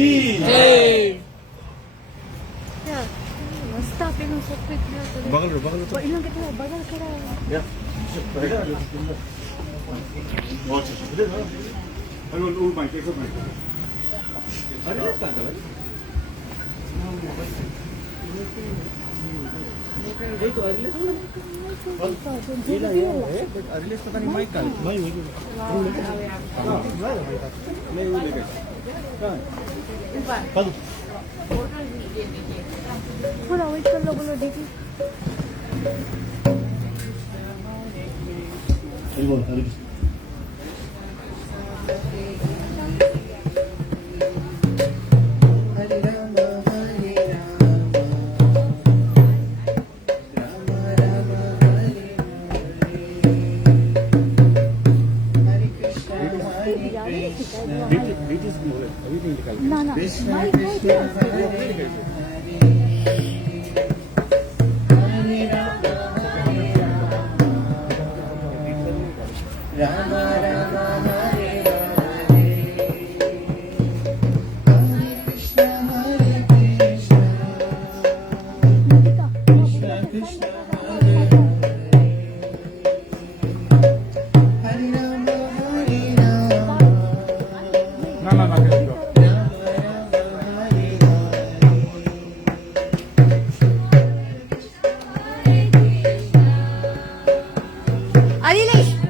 जय. Ya, masta pinusupit niya. बगल तो Ilang kita, bagal ka na. या थोड़ा वेट कर लो बोलो देखी ना ना Alilesh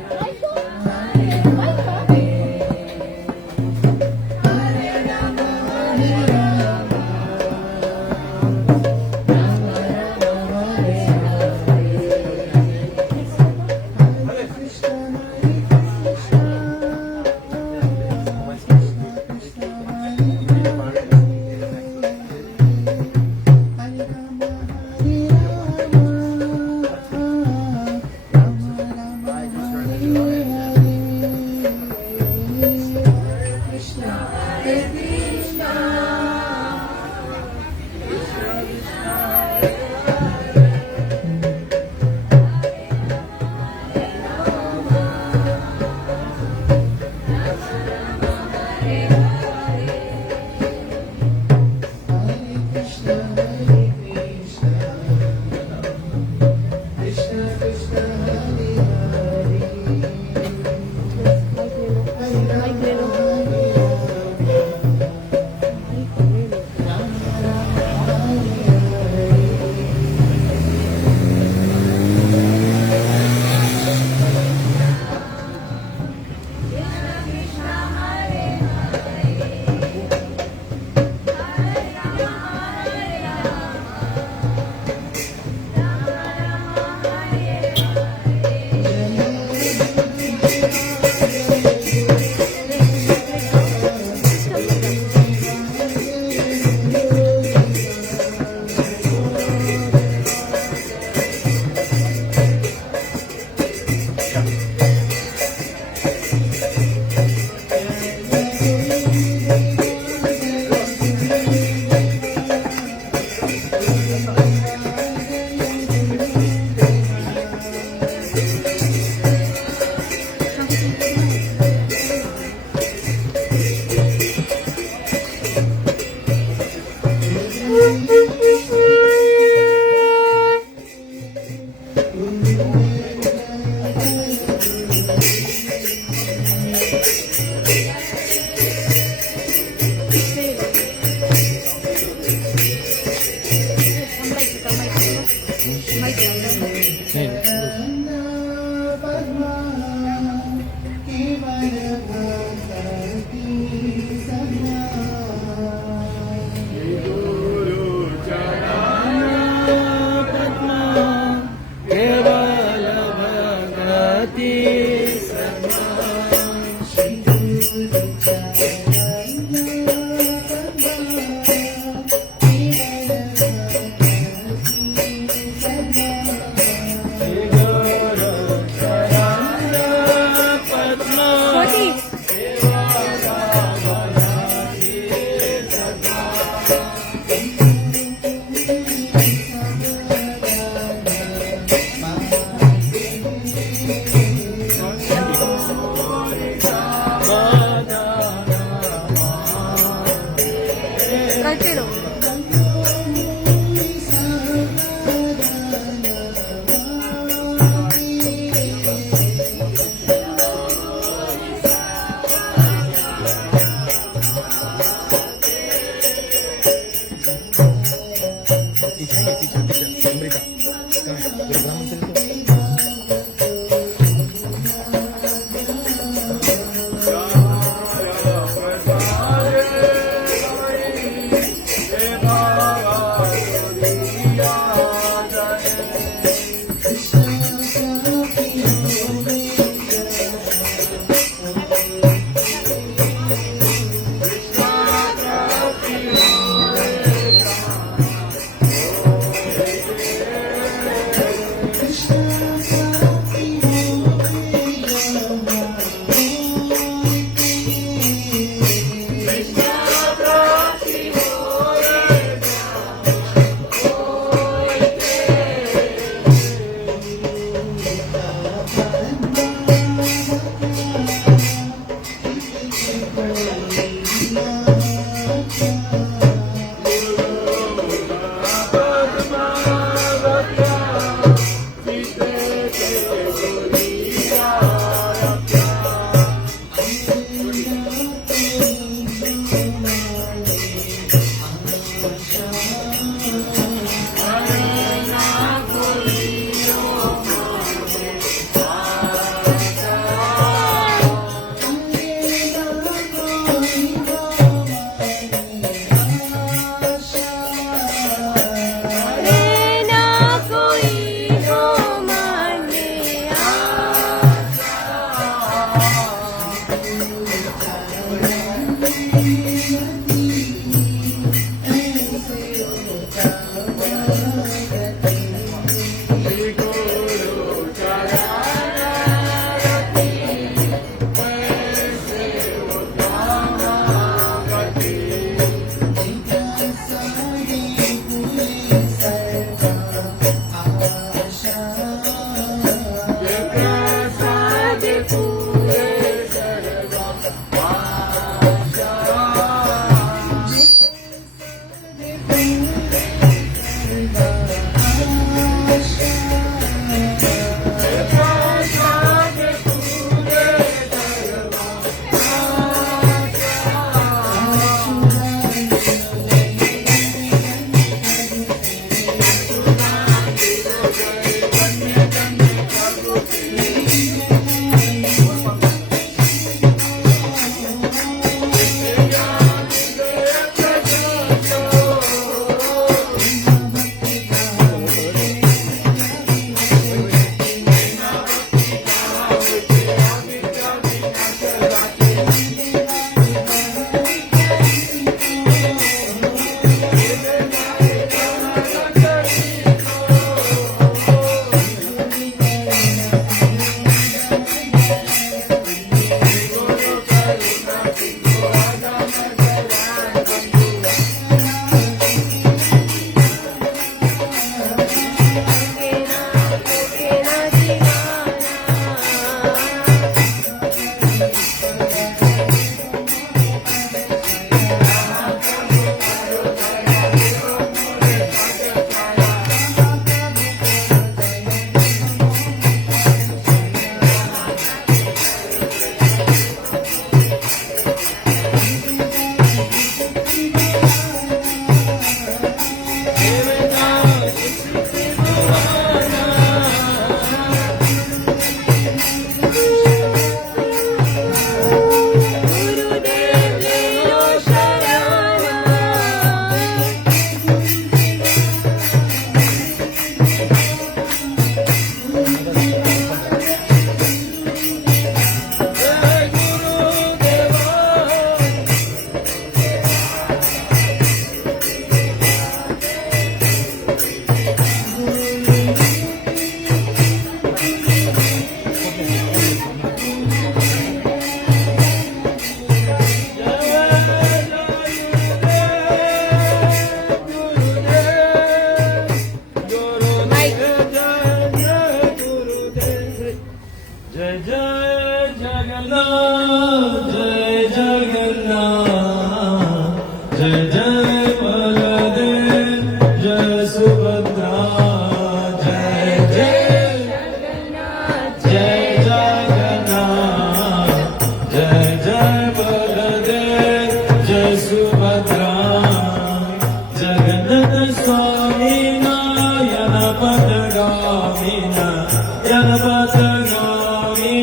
गणपतगामी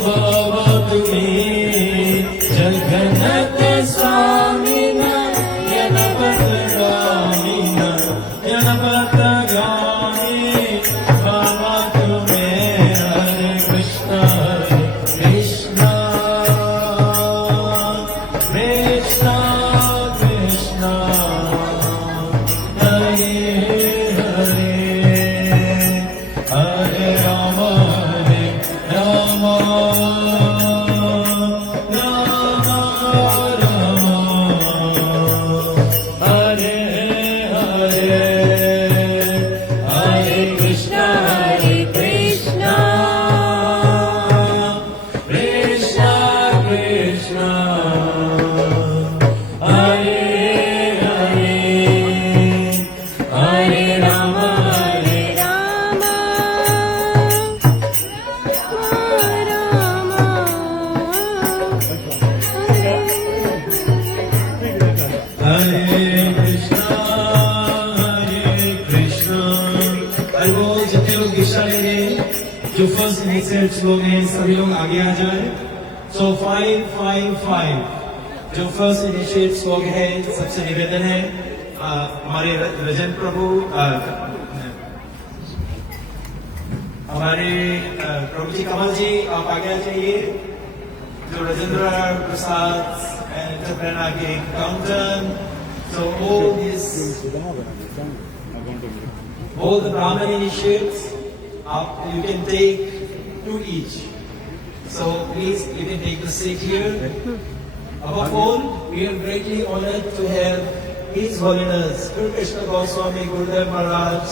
भवतु मे जगन्नाथ स्वामी गणपतगामी गणपतगामी भवतु मे हरे कृष्ण कृष्ण कृष्ण कृष्ण हरे हरे हरे राम राम राम हरे हरे हरे कृष्ण कृष्ण कृष्ण कृष्ण हरे हरे हरे राम राम हरे कृष्णा हरे वो जितने लोग दिशा ले रहे हैं जो फर्स्ट इनिशिएट्स लोग हैं सभी लोग आगे आ जाए सो 555 जो फर्स्ट इनिशिएट्स लोग हैं सबसे निवेदन है हमारे रजन प्रभु हमारे प्रभु जी कमल जी आप आगे आ जाइए जो राजेंद्र प्रसाद and के काउंटन so all the Brahmin initiates you can take 2 each so please you can take the seat here above all we are greatly honored to have His Holiness Guru Krishna Goswami Gurudev Maharaj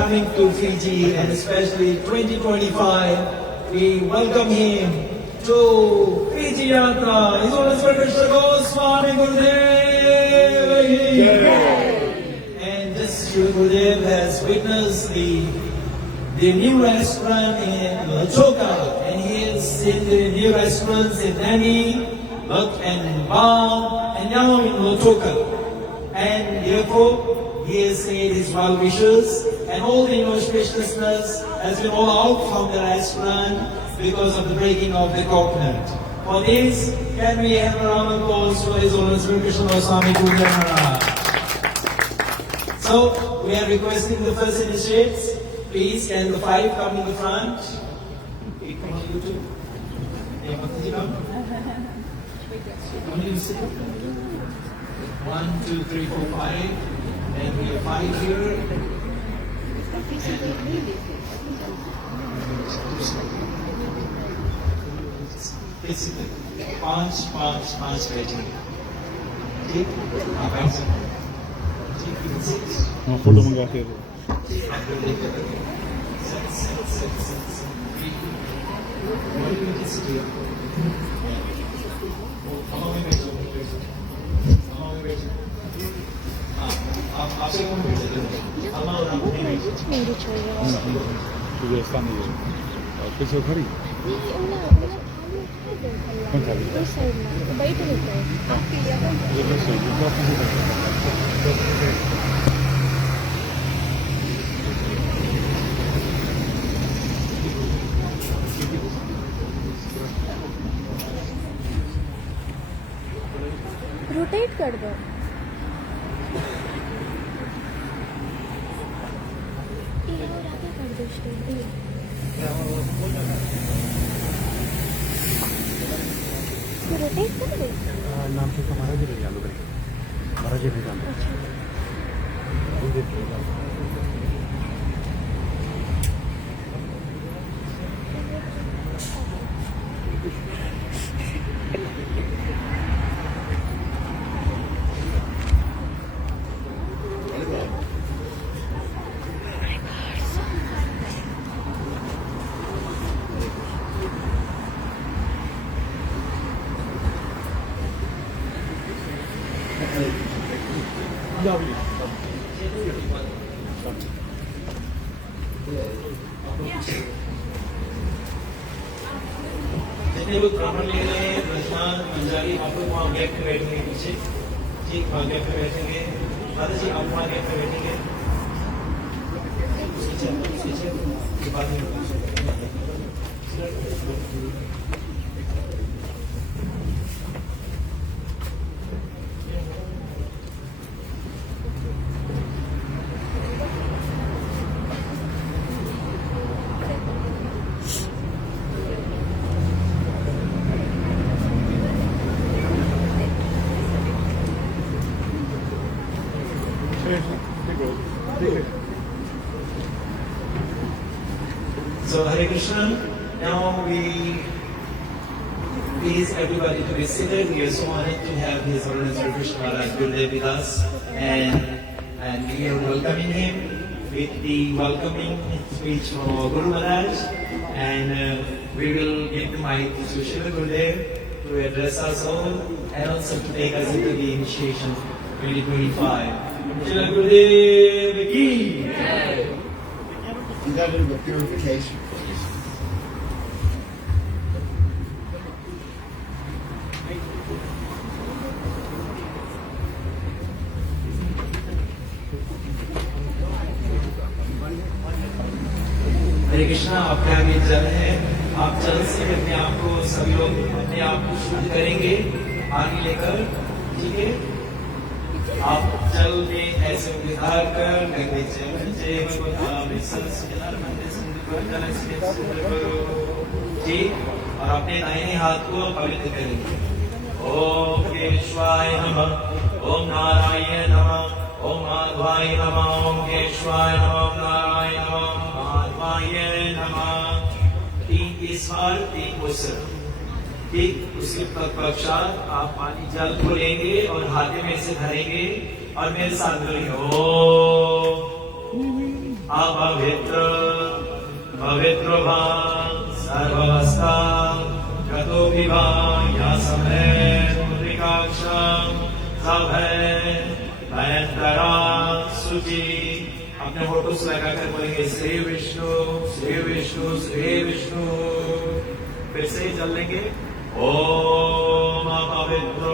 coming to Fiji and especially 2025 we welcome him to Fiji Yatra. His Holiness Guru Krishna Goswami Gurudev. And this Shri Gurudev has witnessed the new restaurant in Lachoka, and he has seen the new restaurants in Nani, and Baal, and now in Lachoka. And therefore, he has said his well wishes, and all the inauspiciousness has been all out from the restaurant because of the breaking of the coconut. For this, can we have a round of applause for His Holiness Sri Krishna Goswami Gurudev Maharaj? So, we are requesting the first initiates. Please, can the 5 come in the front? Come on, you two. Yeah, Bhakti come. Come on, you sit. 1, 2, 3, 4, 5. And we have 5 here. पांच बैठेंगे ठीक आप बैठ सकते ठीक फोटो मंगा के आपसे कौन बैठ सकते मेरी चाहिए तुझे स्थान नहीं कुछ खरी कौन सा उस साइड में बैठ लेते हैं रोटेट कर दो रोटेट कर दो नाम से हमारा जी ले लो हमारा जी ले जाना जितने लोग ब्राह्मण ले रहे हैं ब्रजमान पंजाबी आप लोग वहाँ गैप पे बैठेंगे पीछे ठीक वहाँ गैप पे बैठेंगे दादा जी आप वहाँ गैप पे बैठेंगे पीछे बाद में Krishna. Now we please everybody to be seated. We are so honored to have His Holiness Sri Krishna Maharaj Gurudev with us, and we are welcoming him with the welcoming speech from our Guru Maharaj, and we will give the mic to Srila Gurudev to address us all and also to take us into the initiation 2025. Srila Gurudev ki! You got to do the purification. हरे कृष्णा, आपके आगे जल है, आप जल से अपने आप को सभी लोग अपने आप को शुद्ध करेंगे आगे लेकर, ठीक है? आप जल में ऐसे उधार कर गंगे जय ठीक, और अपने दाहिने हाथ को पवित्र करेंगे। ओम केशवाय नमः, ओम नारायण नमः, ओम माधवाय नमः, ओम केशवाय नमः, ओम नारायण नमः, माधवाय नमः। इस बार 3 क्वेश्चन, ठीक, उसके पश्चात आप पानी जल को लेंगे और हाथे में से धरेंगे और मेरे साथ बोलेंगे ओम अपवित्र पवित्र भा सर्वावस्था गतोऽपि वा या समय मुद्रिकाक्षं सभय भयंकरा शुचि। अपने फोटोस लगाकर बोलेंगे श्री विष्णु श्री विष्णु श्री विष्णु। फिर से जल लेंगे ओम अपवित्र,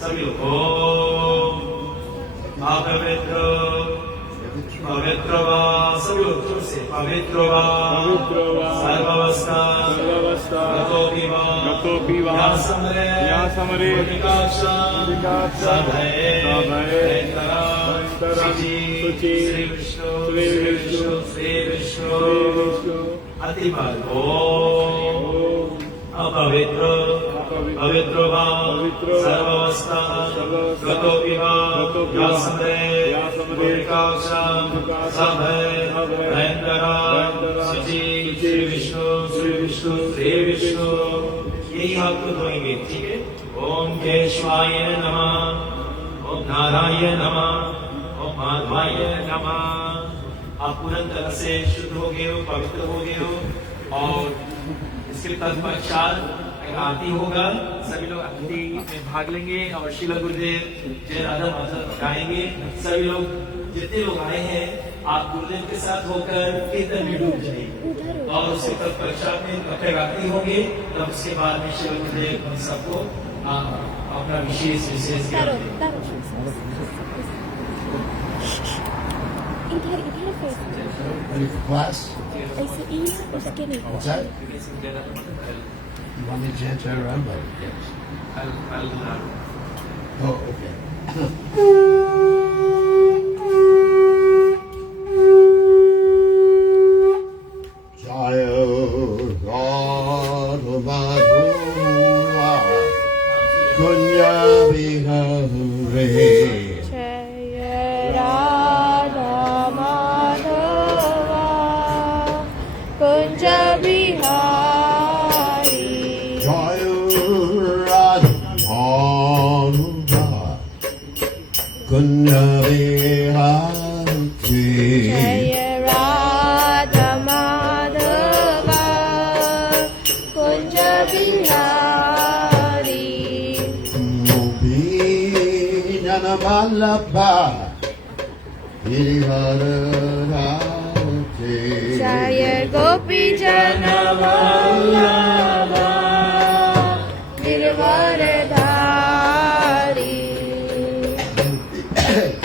सभी लोग ओम अपवित्र पवित्र वा, सभी लोग जोर से पवित्र वा सर्वावस्था गतोऽपि वा या समरे मुद्रिकाक्षं सभय भयंकरा शुचि। श्री विष्णु श्री विष्णु श्री विष्णु। अतिबार ओम अपवित्र पवित्र वा सर्वावस्था गतोऽपि वा या समरे मुद्रिकाक्षं सभय भयंकरा शुचि। श्री विष्णु श्री विष्णु श्री विष्णु। यही आपको धोएंगे, ठीक है? ओम केशवाय नमः, ओम नारायण नमः, ओम माधवाय नमः। आप पूर्ण तरह से शुद्ध हो गए हो, पवित्र हो गए हो, और इसके तत्पश्चात एक आरती होगा। सभी लोग आरती में भाग लेंगे और श्रील गुरुदेव जय राधा माधव गाएंगे। सभी लोग जितने लोग आए हैं, आप गुरुदेव के साथ होकर कीर्तन में डूब जाइए, और उसके तत्पश्चात में कथक आरती होंगे। तब उसके बाद में श्रील गुरुदेव हम सबको अपना विशेष ज्ञान इधर इधर फेस Ready for class? ऐसे ई उसके नहीं। What's that? You want me to chant Jai Ramba? Yes. I'll do that. Oh, okay. Jaya Radha Madhura Kunya Bihare जय राधा माधवा कुंज Bihari. Jaya Radha Madhura Kunya Bihare जय राधा माधवा कुंज बिहारी। Janamallabha Girivaradhari जय गोपी जन वल्लभा Girvardhari.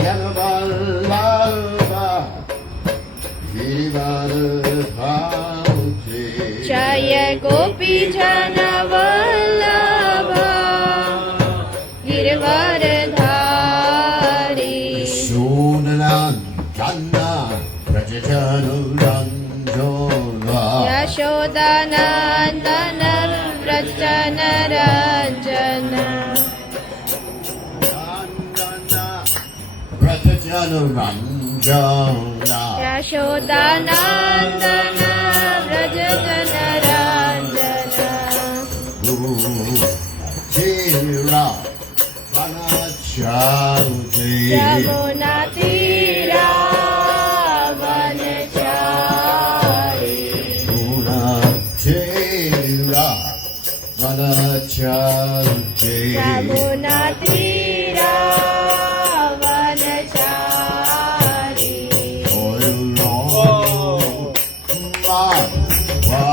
Janamallabha Girivaradhari जय गोपी जन वल्लभा गिरवरधारी। Sunanandana Rajajanurandana यशोदानन्दन व्रज नरञ्जना। Rajajanurandana Yashodanandan Vraj Tira Vanachanti Jamunatira Vanachari Tira Vanachanti Jamunatira Vanachari Oil Lord Mava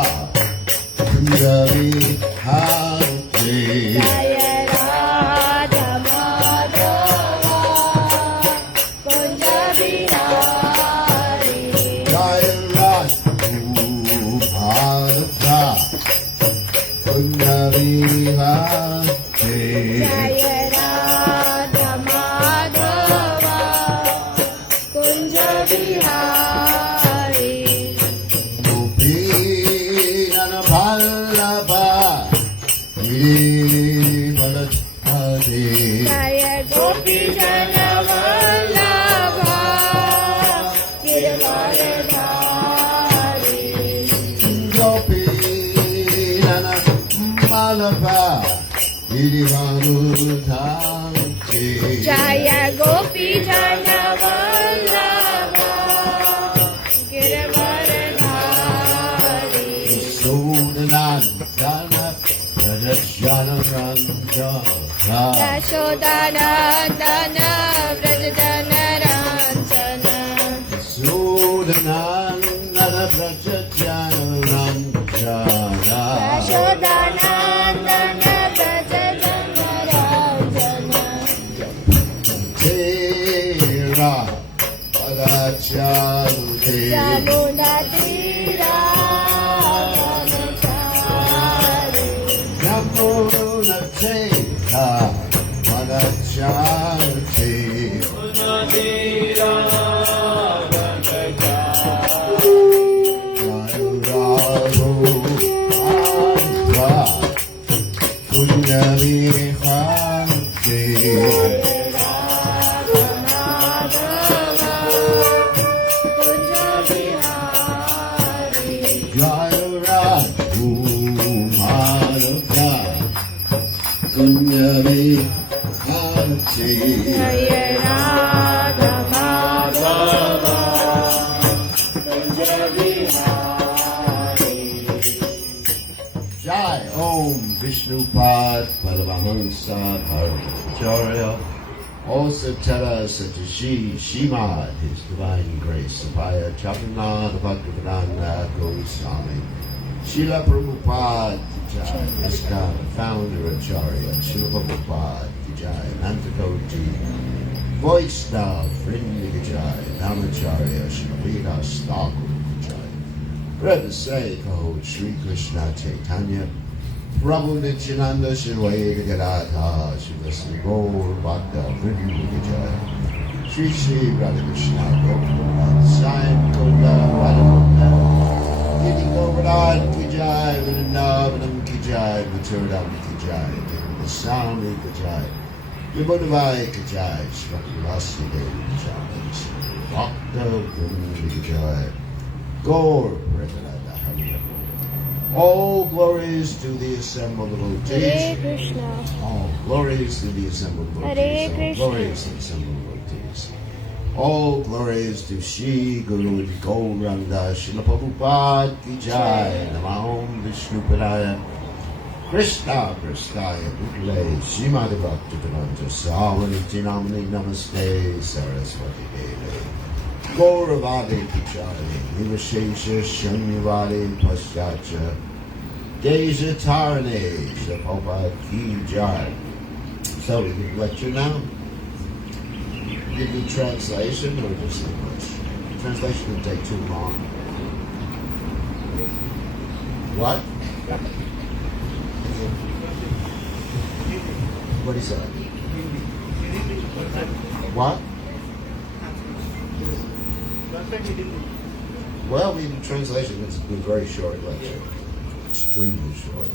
Kundavi Hati Jaya Radha Madhava Kunja Bihari Jairat Bharata Punyavihati Jaya Radha Madhava Kunja Bihari Gopinana Ballabha Girivaradhari Jaya Gopi Jana Vallabha Girivardhari Gopinana Ballabha Girivaradhari Jaya Gopi Jana Vallabha Girivardhari Sudhanandana Rajajana Ranjana Yashodanandana Vrajadana Ranjana Sudhanandana Rajajana Ranjana Yashodanandana Vrajadana Ranjana Tera Padachanti Jamunatira Vanachari Yamuna Tera Padachanti Jayurado Andhra Punyavihati Jayurado Andhra Punyavihati Jai Om Vishnupad Paramahansa Paracharya also tell us that Shi Shimad, His Divine Grace, Sapaya Chapananda Bhaktivedanta Goswami, Srila Prabhupada Jai, Iskar, founder Acharya, Srila Prabhupada Jai, Antakoti, Vaishnava, Vrinda Jai, Namacharya, Srila Vidas Thakur Jai, Rebbe Seiko, Sri Krishna Chaitanya, Prabhu Nityananda, Shri Gadadha, Sri Sri Gaur Bhakta, Vrinda Jai, Sri Sri Radhakrishna, Gopal, Sai Kunda, Radhakrishna, Niti Govardhan Ki Jai, Vrindavanam Ki Jai, Maturadam Ki Jai, Devasami Ki Jai, Yamudavai Ki Jai, Shri Vasudev Ki Jai, Bhakta Vrinda Ki Jai, Gaur Premananda Hari. All glories to the assembled Hare devotees. Krishna All glories to the assembled Hare devotees. All Krishna. glories to the assembled devotees. All glories to Shri Guru Gauranga Srila Prabhupada Ki Jai. Namah Vishnu Padaya Krishna Prastaya Bhutale Srimad Bhaktivedanta Savaniti Namani Namaste Saraswati Devi Gauravade Ki Jai Nivashesha Shanyavade Paschatcha Deja Tarane Prabhupada Ki Jai. So we can lecture now. Give you translation or just English? Translation would take too long. What? What he said? What? Well, the translation is a very short lecture. Extremely short.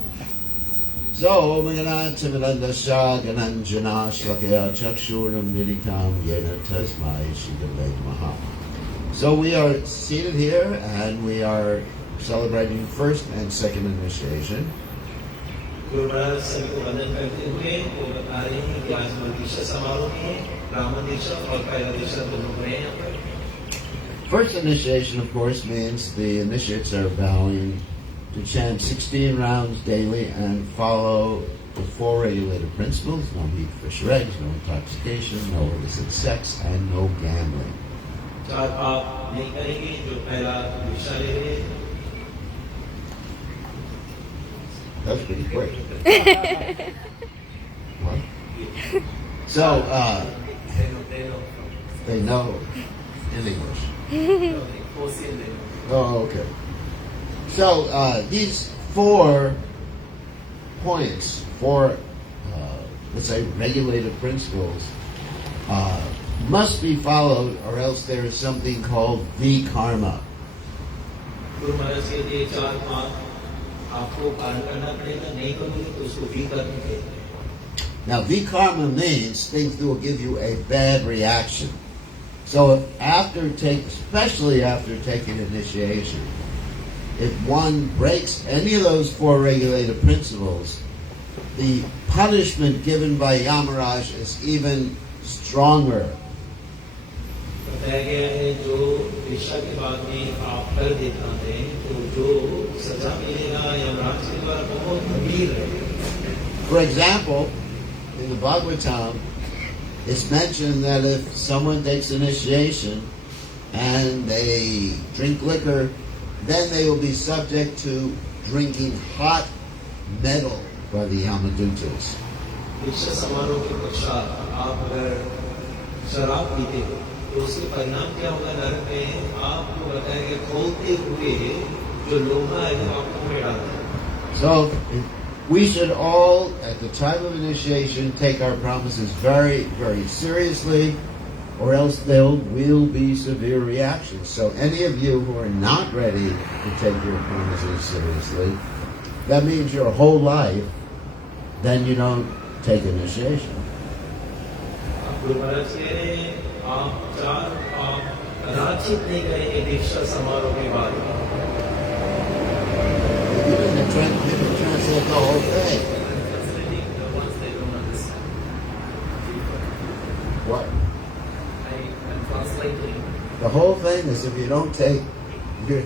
So, Meganathavidanda Shagananjana Shlakaya Chakshuram Nidikam Yena Tasmai Shigaved Maha. So we are seated here and we are celebrating first and second initiation. Guru महाराज सभी को वंदन करते हुए वो बता रहे हैं कि आज हम दीक्षा समारोह में ब्राह्मण दीक्षा और पहला दीक्षा दोनों हो रहे हैं यहाँ पर। First initiation, of course, means the initiates are vowing to chant 16 rounds daily and follow the 4 regulative principles: no meat, fish, or eggs, no intoxication, no illicit sex, and no gambling. चार पाप नहीं करेंगे जो पहला दीक्षा ले रहे हैं। That was pretty quick. What? So, they know in English. Oh, okay. So, these 4 points, 4, let's say, regulative principles, must be followed, or else there is something called vikarma. Guru महाराज के लिए चार पाप आपको पालन करना पड़ेगा, नहीं करोगे तो उसको भी करने के। Now, vikarma means things that will give you a bad reaction. So, especially after taking initiation, if one breaks any of those 4 regulative principles, the punishment given by Yamaraj is even stronger. बताया गया है जो दीक्षा के बाद में आप कर देता है तो जो सजा मिलेगा यमराज के द्वारा बहुत गंभीर है। For example, in the Bhagavatam, it's mentioned that if someone takes initiation and they drink liquor, then they will be subject to drinking hot metal by the Yamadutas. दीक्षा समारोह के पश्चात आप अगर शराब पीते हो तो उसके परिणाम क्या होगा नरक में? आपको बताया गया खोलते हुए जो लोहा है वो आपको में डालता है। So we should all, at the time of initiation, take our promises very, very seriously, or else there will be severe reactions. So any of you who are not ready to take your promises seriously, that means your whole life, then you don't take initiation. Guru महाराज कह रहे हैं आप चार पाप कदाचित नहीं करेंगे दीक्षा समारोह के बाद। You didn't translate the whole thing. What? I'm translating. The whole thing is if you don't take your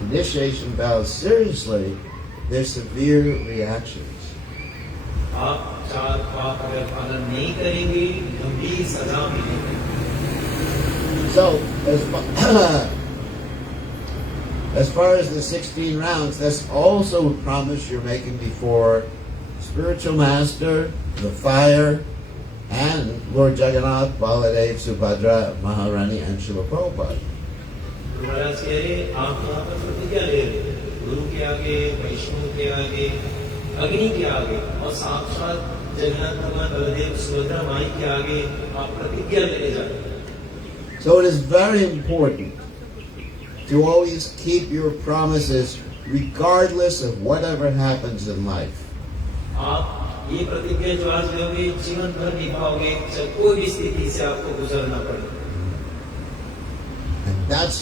initiation vows seriously, there's severe reactions. आप चार पाप अगर पालन नहीं करेंगे गंभीर सजा मिलेगी। So, as far as the 16 rounds, that's also a promise you're making before spiritual master, the fire, and Lord Jagannath, Baladev, Subhadra, Maharani, and Srila Prabhupada. Guru महाराज कह रहे आप यहाँ पर प्रतिज्ञा ले रहे हैं, गुरु के आगे, वैष्णव के आगे, अग्नि के आगे और साक्षात जगन्नाथ भगवान बलदेव सुभद्रा माई के आगे आप प्रतिज्ञा लेने जा रहे हैं। So it is very important to always keep your promises regardless of whatever happens in life. आप ये प्रतिज्ञा जो आज लोगे जीवन भर निभाओगे, चाहे कोई भी स्थिति से आपको गुजरना पड़े। And that's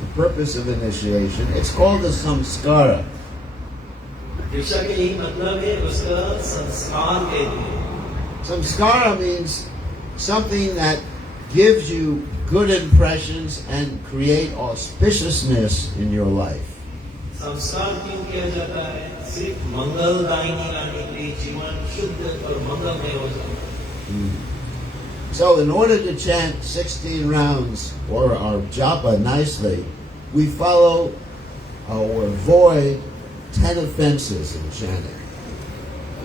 the purpose of initiation. It's called a samskara. दीक्षा के यही मतलब है उसका संस्कार कहते हैं। Samskara means something that gives you good impressions and create auspiciousness in your life. संस्कार क्यों किया जाता है? सिर्फ मंगलदायिनी लाने के लिए, जीवन शुद्ध और मंगलमय हो जाए। So in order to chant 16 rounds or our japa nicely, we follow or avoid 10 offenses in chanting.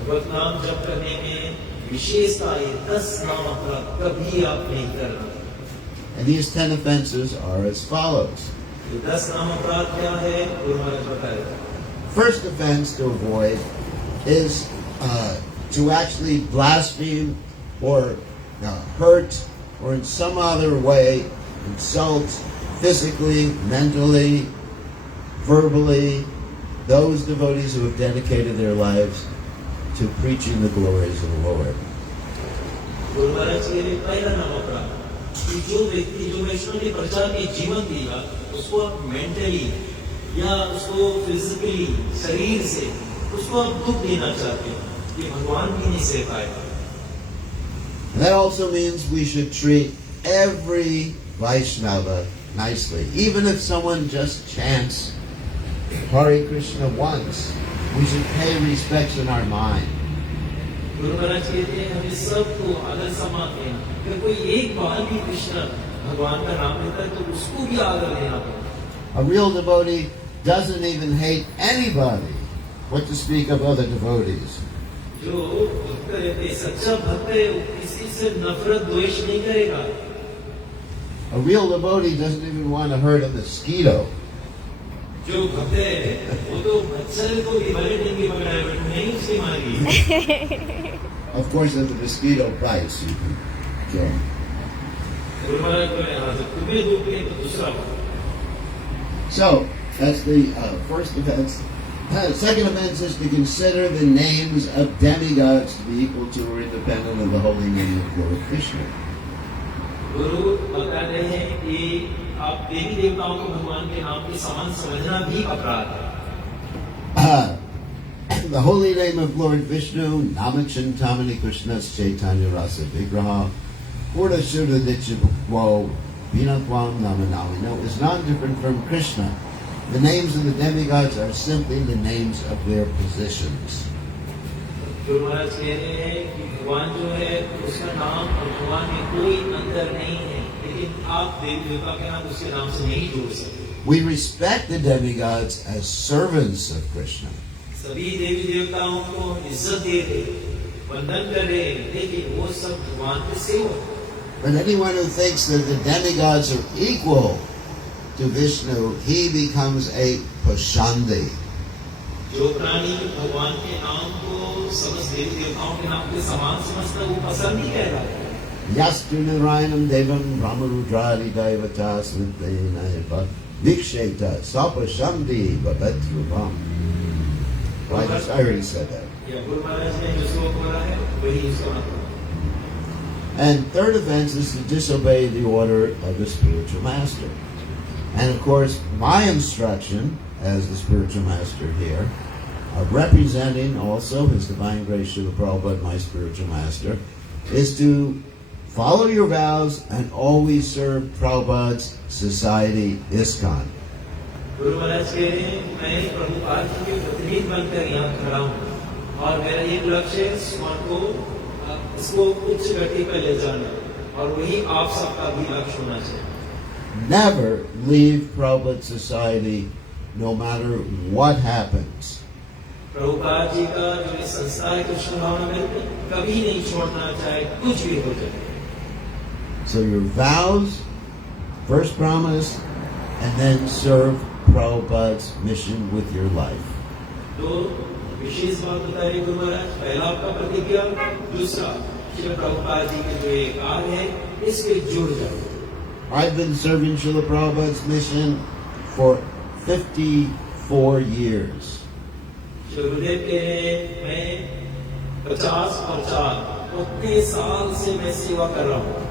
भगवत नाम जप करने में विशेषता है 10 नाम अपराध कभी आप नहीं करना। And these 10 offenses are as follows. ये 10 नाम अपराध क्या है? गुरु महाराज बताए। First offense to avoid is to actually blaspheme or hurt or in some other way insult physically, mentally, verbally those devotees who have dedicated their lives to preaching the glories of the Lord. Guru महाराज के लिए पहला नाम अपराध कि जो व्यक्ति जो वैष्णव ने प्रचार के जीवन दिया उसको आप मेंटली या उसको फिजिकली शरीर से उसको आप दुख देना चाहते हो, ये भगवान भी नहीं सह पाएगा। And that also means we should treat every Vaishnava nicely. Even if someone just chants Hare Krishna once, we should pay respects in our mind. Guru महाराज कहते हैं हमें सबको आदर सम्मान देना। अगर कोई एक बार भी कृष्ण भगवान का नाम लेता है तो उसको भी आदर देना पड़ेगा। A real devotee doesn't even hate anybody. What to speak of other devotees? जो भक्त रहते हैं, सच्चा भक्त है, वो किसी से नफरत द्वेष नहीं करेगा। A real devotee doesn't even want to hurt a mosquito. जो भक्त है वो तो मच्छर को भी भले डेंगू पकड़ाए बट नहीं उसकी मारी। Of course, if the mosquito bites, you can kill him. Guru महाराज बोले हाँ जब तुम्हें दुख नहीं तो दूसरा भक्त। So, that's the first offense. Second offense is to consider the names of demigods to be equal to or independent of the holy name of Lord Krishna. गुरु बता रहे हैं कि आप देवी देवताओं को भगवान के नाम के समान समझना भी अपराध है। The holy name of Lord Vishnu, Namachintamani Krishna Chaitanya Rasa Vigraha, Purna Shuddha Nityabhukwo, Vinatwam Namanamino, is not different from Krishna. The names of the demigods are simply the names of their positions. Guru महाराज कह रहे हैं कि भगवान जो है उसका नाम और भगवान में कोई अंतर नहीं है, लेकिन आप देवी देवता के नाम उसके नाम से नहीं जोड़ सकते। We respect the demigods as servants of Krishna. सभी देवी देवताओं को इज्जत दे रहे, वंदन कर रहे, लेकिन वो सब भगवान के सेवक। But anyone who thinks that the demigods are equal to Vishnu, he becomes a Pashandi. जो प्राणी भगवान के नाम को समस्त देवी देवताओं के नाम के समान समझता है वो पसंद नहीं कर रहा है। Yastu Narayanam Devam Brahmarudradi Devata Smritena Viksheta Sapashandi Bhavetrupam. Well, I already said that. या गुरु महाराज ने जो श्लोक बोला है वही इसका मतलब। And third offense is to disobey the order of the spiritual master. And of course, my instruction as the spiritual master here, representing also His Divine Grace Srila Prabhupada, my spiritual master, is to follow your vows and always serve Prabhupada's society, ISKCON. Guru महाराज कह रहे हैं मैं प्रभुपाद जी के प्रतिनिधि बनकर यहाँ खड़ा हूँ और मेरा एक लक्ष्य है स्वयं को इसको उच्च गति पर ले जाना और वही आप सबका भी लक्ष्य होना चाहिए। Never leave Prabhupada's society, no matter what happens. Prabhupada जी का जो ये संस्था है कृष्ण भावना में कभी नहीं छोड़ना चाहे कुछ भी हो जाए। So your vows, first promise, and then serve Prabhupada's mission with your life. तो विशेष बात बताइए गुरु महाराज, पहला आपका प्रतिज्ञा, दूसरा श्री प्रभुपाद जी के जो ये कार्य है इसके जुड़ जाओ। I've been serving Srila Prabhupada's mission for 54 years. गुरुदेव कह रहे हैं मैं 50 और 4 उतने साल से मैं सेवा कर रहा हूँ।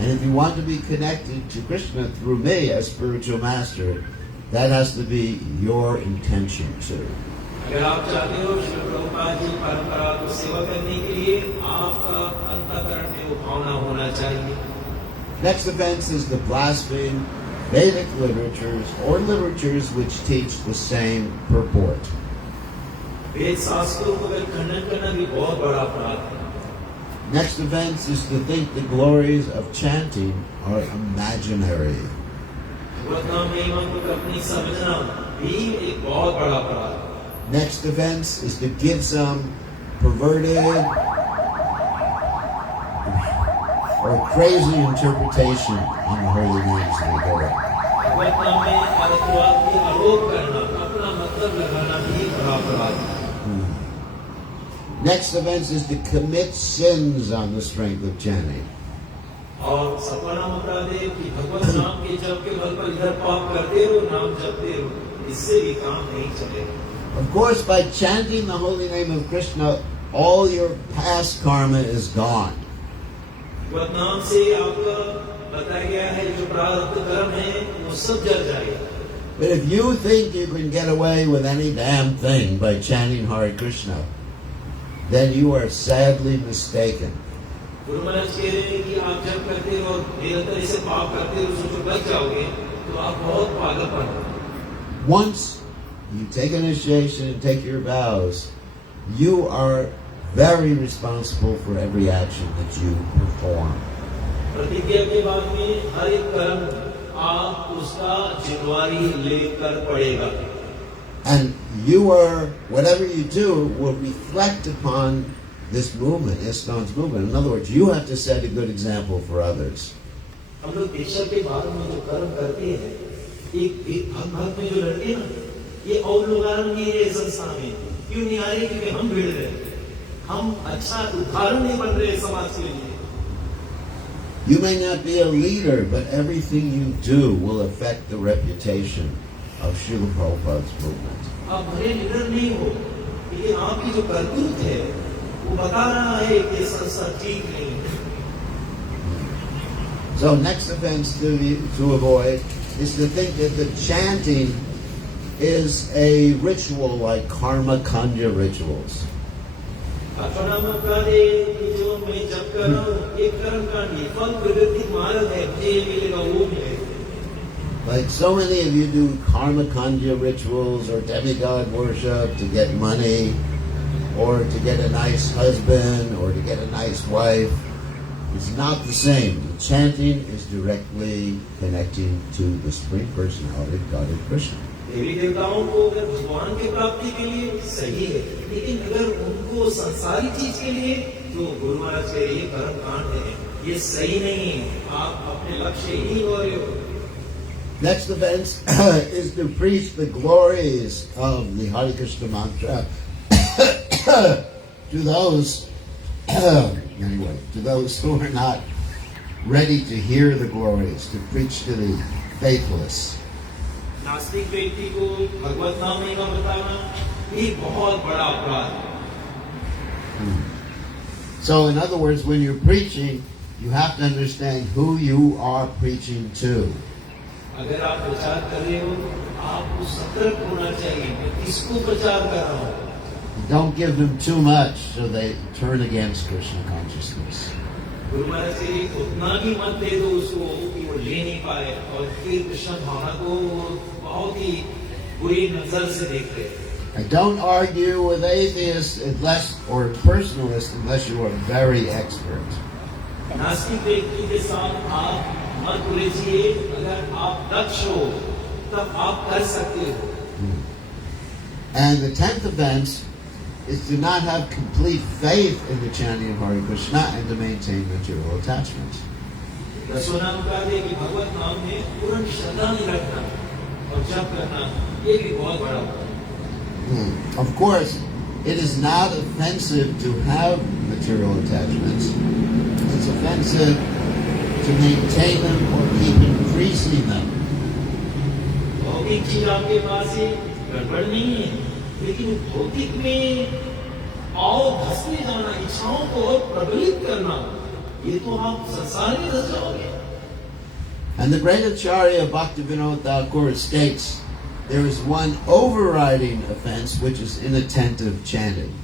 And if you want to be connected to Krishna through me as spiritual master, that has to be your intention too. अगर आप चाहते हो श्री प्रभुपाद जी परंपरा को सेवा करने के लिए आपका अंतःकरण में वो भावना होना चाहिए। Next offense is to blaspheme Vedic literatures or literatures which teach the same purport. वेद शास्त्रों को खंडन करना भी बहुत बड़ा अपराध है। Next offense is to think the glories of chanting are imaginary. भगवत नाम महिमा को अपनी समझना भी एक बहुत बड़ा अपराध है। Next offense is to give some perverted or crazy interpretation on the holy names of the Lord. भगवत नाम में आरोप की आरोप करना, अपना मतलब लगाना भी बड़ा अपराध है। Next offense is to commit sins on the strength of chanting. और सपना अपराध है कि भगवत नाम के जप के बल पर इधर पाप करते रहो, नाम जपते रहो, इससे भी काम नहीं चलेगा। Of course, by chanting the holy name of Krishna, all your past karma is gone. भगवत नाम से आपका बताया गया है जो प्रारब्ध कर्म है वो सब जल जाएगा। But if you think you can get away with any damn thing by chanting Hare Krishna, then you are sadly mistaken. Guru महाराज कह रहे हैं कि आप जब करते हो निरंतर इसे पाप करते हो सोचो बच जाओगे तो आप बहुत पागलपन हो। Once you take initiation and take your vows, you are very responsible for every action that you perform. प्रतिज्ञा के बाद में हर एक कर्म आप उसका जिम्मेवारी लेकर पड़ेगा। And you are, whatever you do will reflect upon this movement, ISKCON's movement. In other words, you have to set a good example for others. हम लोग दीक्षा के बाद में जो कर्म करते हैं, एक भक्त में जो लड़ते हैं ना, ये और लोग आ रहे हैं ये संस्था में, क्यों नहीं आ रहे? क्योंकि हम भिड़ रहे हैं, हम अच्छा उदाहरण नहीं बन रहे समाज के लिए। You may not be a leader, but everything you do will affect the reputation of Srila Prabhupada's movement. आप भले लीडर नहीं हो, लेकिन आपकी जो करतूत है, वो बता रहा है कि संस्था ठीक नहीं है। So next offense to avoid is to think that the chanting is a ritual like karma kanya rituals. Like so many of you do karma kanya rituals or demigod worship to get money or to get a nice husband or to get a nice wife. It's not the same. The chanting is directly connecting to the Supreme Personality of Godhead Krishna. देवी देवताओं को अगर भगवान की प्राप्ति के लिए सही है, लेकिन अगर उनको संसारी चीज के लिए तो गुरु महाराज के ये कर्म कांड है, ये सही नहीं है। आप अपने लक्ष्य ही हो रहे हो। Next offense is to preach the glories of the Hare Krishna mantra to those to those who are not ready to hear the glories, to preach to the faithless. नास्तिक व्यक्ति को भगवत नाम का बताना ये बहुत बड़ा अपराध है। So in other words, when you're preaching, you have to understand who you are preaching to. अगर आप प्रचार कर रहे हो, आपको सतर्क होना चाहिए मैं किसको प्रचार कर रहा हूँ। Don't give them too much so they turn against Krishna consciousness. Guru महाराज से उतना भी मत दे दो उसको कि वो ले नहीं पाए और फिर कृष्ण भावना को बहुत ही बुरी नजर से देखते हैं। And don't argue with atheists unless or personalists unless you are very expert. नास्तिक व्यक्ति के साथ आप मत उलझिए, अगर आप दक्ष हो तब आप कर सकते हो। And the 10th offense is to not have complete faith in the chanting of Hare Krishna and to maintain material attachments. दसवां नाम का है कि भगवत नाम में पूर्ण श्रद्धा नहीं रखना और जप करना, ये भी बहुत बड़ा है। Of course, it is not offensive to have material attachments. It's offensive to maintain them or keep increasing them. भौतिक चीज आपके पास है, गड़बड़ नहीं है, लेकिन भौतिक में और धसने जाना, इच्छाओं को और प्रबलित करना, ये तो आप संसार में धस जाओगे। And the great Acharya Bhaktivinoda Thakur states there is one overriding offense which is inattentive chanting.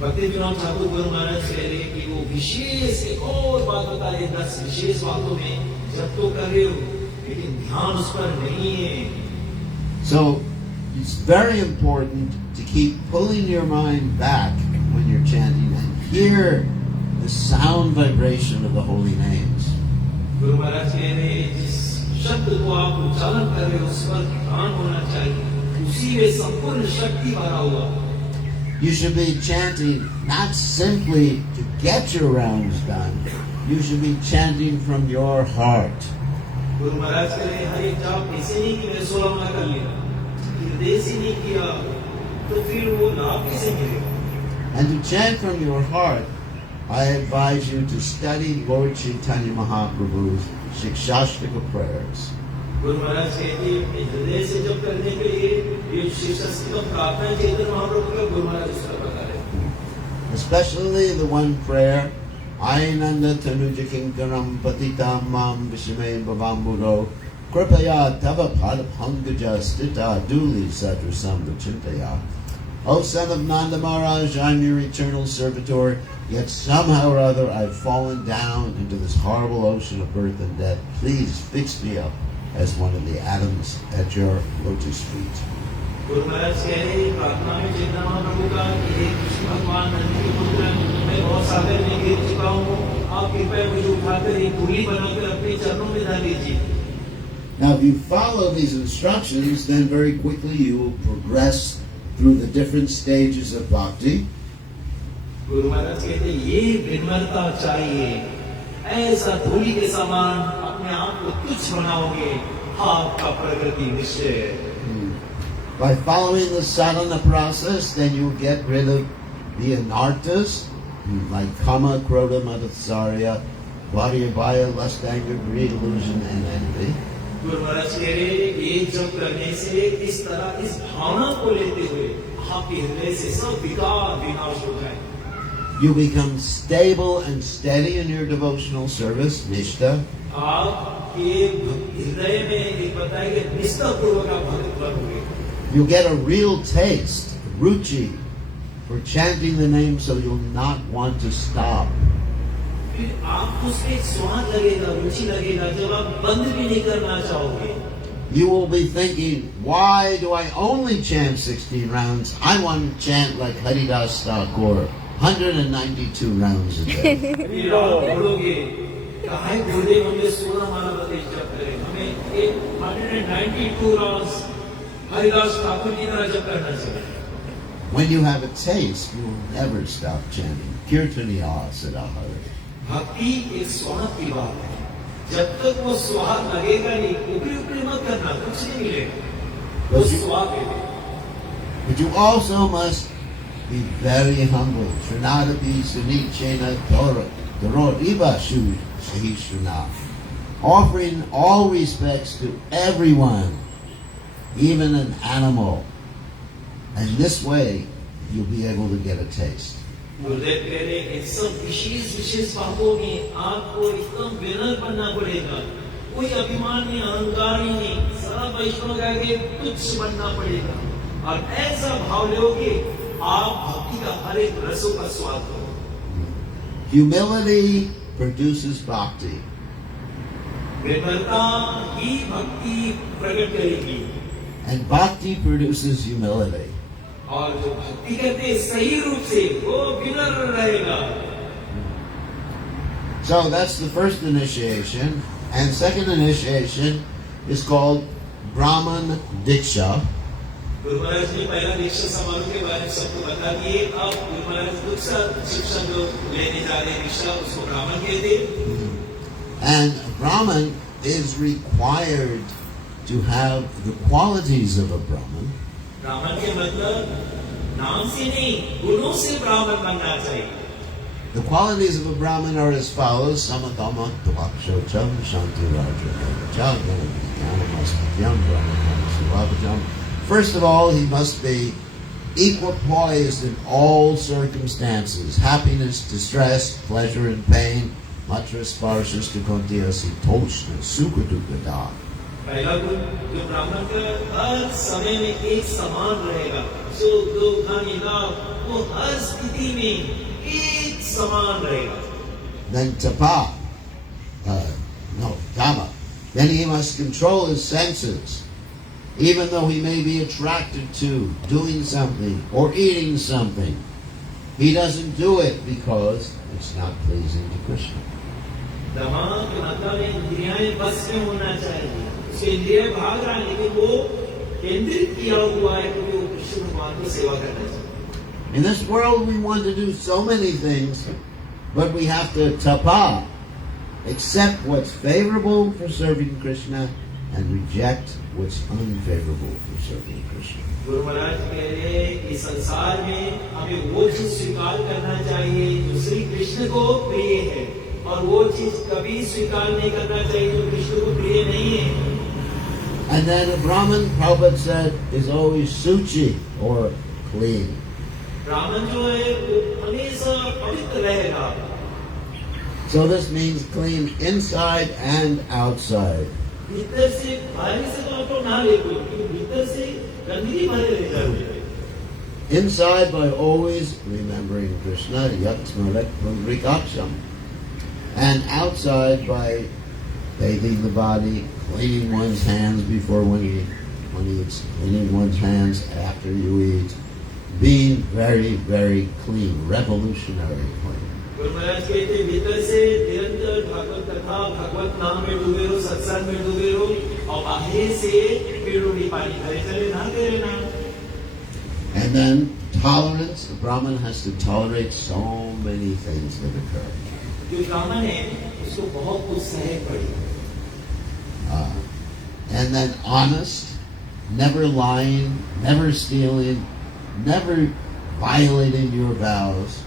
भक्ति विनोद ठाकुर गुरु महाराज कह रहे हैं कि वो विशेष एक और बात बता रहे 10 विशेष बातों में जब तो कर रहे हो लेकिन ध्यान उस पर नहीं है। So it's very important to keep pulling your mind back when you're chanting and hear the sound vibration of the holy names. Guru महाराज कह रहे हैं जिस शब्द को आप उच्चारण कर रहे हो उस पर ध्यान होना चाहिए, उसी में संपूर्ण शक्ति भरा हुआ। You should be chanting not simply to get your rounds done. You should be chanting from your heart. Guru महाराज कह रहे हैं हर एक जाप ऐसे नहीं कि मैंने 16 माह कर लिया, हृदय से नहीं किया तो फिर वो लाभ कैसे मिलेगा। And to chant from your heart, I advise you to study Lord Chaitanya Mahaprabhu's Shikshashtaka prayers. Guru महाराज कहते हैं अपने हृदय से जप करने के लिए ये शिक्षास्तम प्रार्थना चैतन्य महाप्रभु का गुरु महाराज इसका बता रहे हैं। Especially the one prayer, Ainanda Tanuja Kinkaram Patitam Mam Vishame Bhavambudo Kripaya tava padaphangaja stita duli satrasam vachintaya. O son of Nanda Maharaj, I'm your eternal servitor, yet somehow or other I've fallen down into this horrible ocean of birth and death. Please fix me up as one of the atoms at your lotus feet. Guru महाराज कह रहे हैं प्रार्थना में जितना महाप्रभु का कि हे कृष्ण भगवान नंदी के पुत्र मैं बहुत सागर में गिर चुका हूँ आप कृपया मुझे उठाकर एक धूली बनाकर अपने चरणों में डाल दीजिए. Now if you follow these instructions, then very quickly you will progress through the different stages of bhakti. Guru महाराज कहते हैं ये विनम्रता चाहिए ऐसा धूली के समान अपने आप को तुच्छ बनाओगे आपका प्रगति निश्चय है. By following the sadhana process, then you get rid of the anarthas, like kama, krodha, madhusarya, varyabhaya, lust, anger, greed, illusion, and envy. Guru महाराज कह रहे हैं ये जब करने से इस तरह इस भावना को लेते हुए आपके हृदय से सब विकार विनाश हो जाए. You become stable and steady in your devotional service, nishta. आपके हृदय में एक बताइए निष्ठा पूर्वक आप भक्त बनोगे. You get a real taste, ruchi, for chanting the name, so you'll not want to stop. फिर आपको उसमें एक स्वाद लगेगा रुचि लगेगा जब आप बंद भी नहीं करना चाहोगे. You will be thinking, why do I only chant 16 rounds? I want to chant like Haridas Thakur, 192 rounds a day. फिर आप बोलोगे काहे गुरुदेव हमें 16 माला बते जप करें हमें एक 192 rounds हरिदास ठाकुर की तरह जप करना चाहिए. When you have a taste, you will never stop chanting. Kirtaniya Sadahari. भक्ति एक स्वाद की बात है. जब तक वो स्वाद लगेगा नहीं ऊपरी ऊपरी मत करना कुछ नहीं मिलेगा. वो स्वाद है. But you also must be very humble. Trinadapi Sunichena Doror Iba Sahishuna. Offering all respects to everyone, even an animal. And this way, you'll be able to get a taste. गुरुदेव कह रहे हैं सब विशेष बातों में आपको एकदम विनम्र बनना पड़ेगा. कोई अभिमान नहीं अहंकार ही नहीं सारा वैष्णव के आगे तुच्छ बनना पड़ेगा और ऐसा भाव लोगे आप भक्ति का हर एक रसों का स्वाद करो. Humility produces bhakti. विनम्रता ही भक्ति प्रकट करेगी. And bhakti produces humility. और जो भक्ति करते हैं सही रूप से वो विनम्र रहेगा. So that's the first initiation. And second initiation is called Brahman Diksha. Guru महाराज ने पहला दीक्षा समारोह के बारे में सबको बता दिए. अब गुरु महाराज दूसरा शिक्षा जो लेने जा रहे दीक्षा उसको ब्राह्मण कहते हैं. And Brahman is required to have the qualities of a Brahman. ब्राह्मण के मतलब नाम से नहीं गुणों से ब्राह्मण बनना चाहिए. The qualities of a Brahman are as follows: Samatama, Tavakshocham, Shanti Raja, Jnanam. First of all, he must be equipoised in all circumstances: happiness, distress, pleasure, and pain. Matra Sparshas Kukontiasi Toshna Sukadukada. पहला गुण जो ब्राह्मण का हर समय में एक समान रहेगा. सुख दुख हानि लाभ वो हर स्थिति में एक समान रहेगा. Then Tapa, Dhamma. Then he must control his senses. Even though he may be attracted to doing something or eating something, he doesn't do it because it's not pleasing to Krishna. दमा के मतलब इंद्रियां बस में होना चाहिए. उसके इंद्रियां भाग रहा है लेकिन वो केंद्रित किया हुआ है क्योंकि वो कृष्ण भगवान की सेवा करना चाहिए. In this world we want to do so many things, but we have to tapa, accept what's favorable for serving Krishna and reject what's unfavorable for serving Krishna. Guru महाराज कह रहे हैं कि संसार में हमें वो चीज स्वीकार करना चाहिए जो श्री कृष्ण को प्रिय है और वो चीज कभी स्वीकार नहीं करना चाहिए जो कृष्ण को प्रिय नहीं है. And then a Brahman, Prabhupada said, is always suchi or clean. ब्राह्मण जो है वो हमेशा पवित्र रहेगा. So this means clean inside and outside. भीतर से बाहर से तो आपको ना ले कोई, क्योंकि भीतर से गंदगी बाहर ले जाती है। Inside by always remembering Krishna, Yat Smarat Pundrikaksham. And outside by bathing the body, cleaning one's hands before one eats, cleaning one's hands after you eat, being very, very clean, revolutionary clean. Guru महाराज कहते भीतर से निरंतर भागवत कथा भगवत नाम में डूबे रहो, सत्संग में डूबे रहो, और बाहर से पीड़ोड़ी पानी भरे चले नहाते रहना। And then tolerance, the Brahman has to tolerate so many things that occur. जो ब्राह्मण है उसको बहुत कुछ सहन पड़ेगा। And then honest, never lying, never stealing, never violating your vows.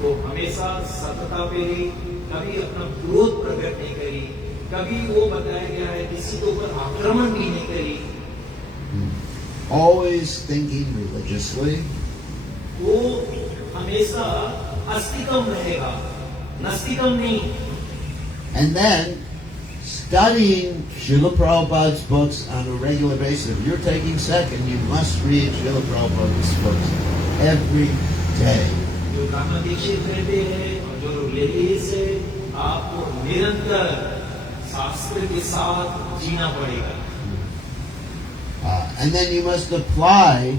तो हमेशा सतता पे रही, कभी अपना क्रोध प्रकट नहीं करी, कभी वो बताया गया है किसी के ऊपर आक्रमण भी नहीं करी। Always thinking religiously. वो हमेशा अस्तिकम रहेगा, नास्तिकम नहीं। And then studying Srila Prabhupada's books on a regular basis. If you're taking second, you must read Srila Prabhupada's books every day. जो ब्राह्मण दीक्षित रहते हैं और जो लोग लेडीज है, आपको निरंतर शास्त्र के साथ जीना पड़ेगा। And then you must apply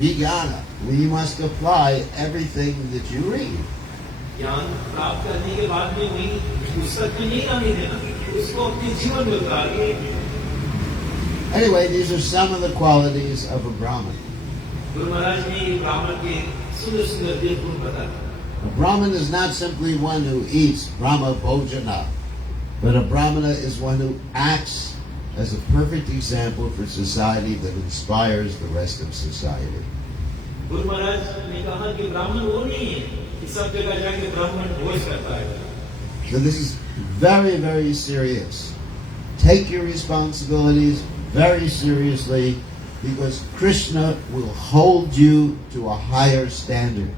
Vijnana. You must apply everything that you read. ज्ञान प्राप्त करने के बाद में वही पुस्तक में नहीं आने देना, उसको अपने जीवन में उतारिए। Anyway, these are some of the qualities of a Brahmin. Guru महाराज ने ब्राह्मण के सुंदर सुंदर दिव्य गुण बताए। A Brahmin is not simply one who eats Brahma Bhojana, but a Brahmana is one who acts as a perfect example for society that inspires the rest of society. Guru महाराज ने कहा कि ब्राह्मण वो नहीं है कि सब जगह जाके ब्राह्मण भोज करता है। So this is very, very serious. Take your responsibilities very seriously, because Krishna will hold you to a higher standard.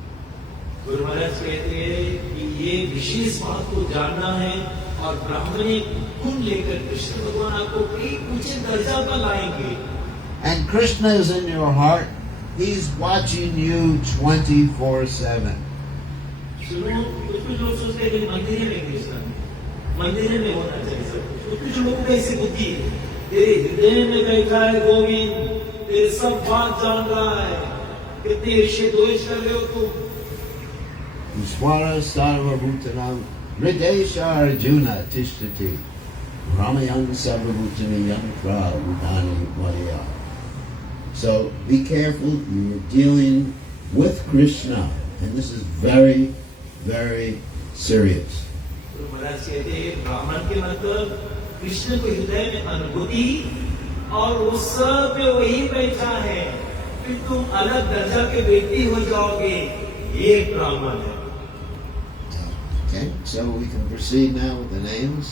Guru महाराज कहते हैं कि ये विशेष बात को जानना है और ब्राह्मणी गुण लेकर कृष्ण भगवान आपको एक ऊंचे दर्जा पर लाएंगे। And Krishna is in your heart. He's watching you 24/7. सुनो, कुछ लोग सोचते हैं कि मंदिर में कृष्ण, मंदिर में होना चाहिए सब। कुछ लोगों को ऐसी बुद्धि है, तेरे हृदय में बैठा है गोविंद, तेरे सब बात जान रहा है, कितने ईर्ष्या द्वेष कर रहे हो तुम। Swara sarvabhutanam hridesha arjuna tishtati ramayan sarvabhutani yantra udani varya. So be careful, you're dealing with Krishna, and this is very, very serious. Guru महाराज कहते हैं ब्राह्मण के मतलब कृष्ण को हृदय में अनुभूति और वो सब में वही बैठा है, फिर तुम अलग दर्जा के व्यक्ति हो जाओगे, ये ब्राह्मण है। Okay, so we can proceed now with the names.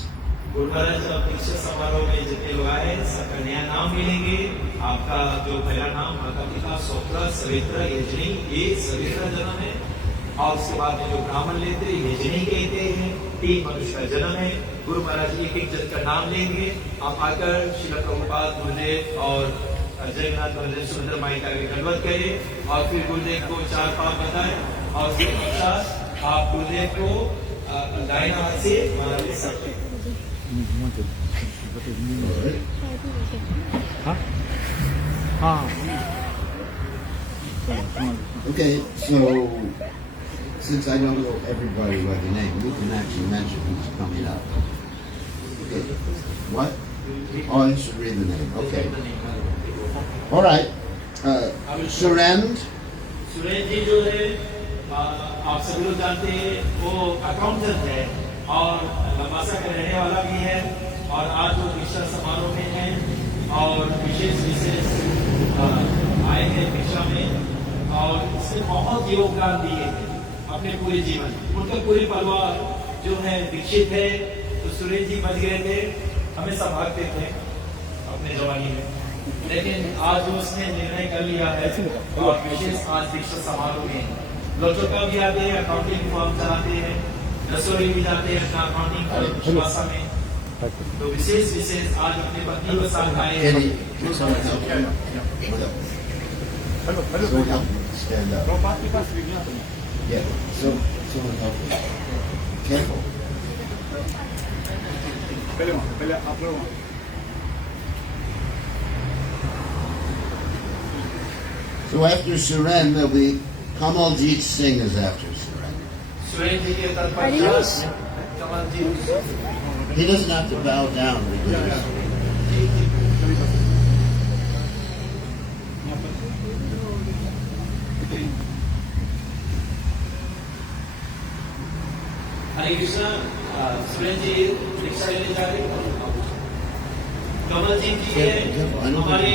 Guru महाराज अब दीक्षा समारोह में जितने लोग आए सबका नया नाम मिलेंगे। आपका जो पहला नाम माता पिता स्वप्न सवित्र यजनी, ये सवित्र जन्म है, और उसके बाद में जो ब्राह्मण लेते हैं यजनी कहते हैं, 3 मनुष्य का जन्म है। गुरु महाराज एक एक जन का नाम लेंगे। आप आकर श्रील प्रभुपाद गुरुदेव और जगन्नाथ गुरुदेव सुंदर माई का दंडवत करें और फिर गुरुदेव को 4 पाप बताएं और फिर पश्चात आप गुरुदेव को दाहिने हाथ से माला ले सकते हैं। Okay, so since I don't know everybody by the name, we can actually mention who's coming up. Okay. What? Oh, I should read the name. Okay. All right. Surend. Suresh जी जो है आप सभी लोग जानते हैं वो अकाउंटेंट है और लंबासा का रहने वाला भी है और आज वो दीक्षा समारोह में है और विशेष आए हैं दीक्षा में और इससे बहुत योगदान दिए हैं अपने पूरे जीवन। उनका पूरे परिवार जो है दीक्षित है। तो सुरेश जी बच गए थे, हमेशा भागते थे अपने जवानी में, लेकिन आज उसने निर्णय कर लिया है और विशेष आज दीक्षा समारोह में लोगों का भी आते हैं, अकाउंटिंग फॉर्म चलाते हैं, रसोई भी जाते हैं अपना अकाउंटिंग विश्वासा में तो विशेष आज अपने पत्नी को साथ आए Can हैं। you, can someone help him? Someone help him stand up. Yeah, so, someone help him. Careful. So after Suren, there'll be Kamaljeet Singh is after Suren. Suresh जी के Arius. तत्पश्चात Kamaljeet He doesn't have to bow down because हरे कृष्णा सुरेश जी दीक्षा लेने जा रहे हैं। कमलजीत जी है हमारे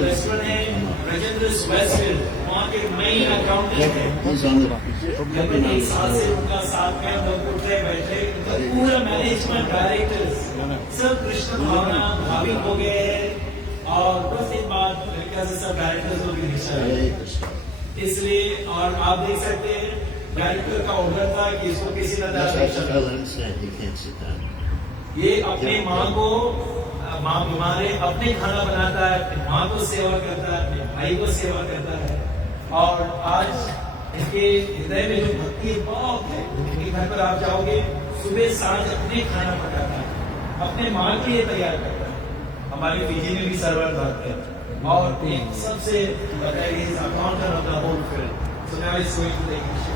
रेस्टोरेंट है राजेंद्र वेस्टफील्ड, वहाँ के मेन अकाउंटेंट है। he's on the. लगभग एक साल से उनका साथ में हम लोग उठे बैठे, उनका पूरा मैनेजमेंट डायरेक्टर्स सब कृष्ण भावना भाविक हो गए हैं और कुछ दिन बाद लड़का से सब डायरेक्टर्स लोग भी दीक्षा ले। Hare Krishna. इसलिए और आप देख सकते हैं डायरेक्टर का ऑर्डर था कि इसको किसी That's तरह why I tell him stand. He can't sit down. ये अपने माँ बीमार है, अपने खाना बनाता है, अपनी माँ को सेवा करता है, अपने भाई को सेवा करता है और आज इनके हृदय में जो भक्ति बहुत है। इनके घर पर आप जाओगे सुबह सांझ अपने खाना पकाता है, अपने माँ के लिए तैयार करता है। हमारे पीजी में भी सर्वर भक्त है और एक सबसे बताइए अकाउंटर of the whole field. So now it's going to the English.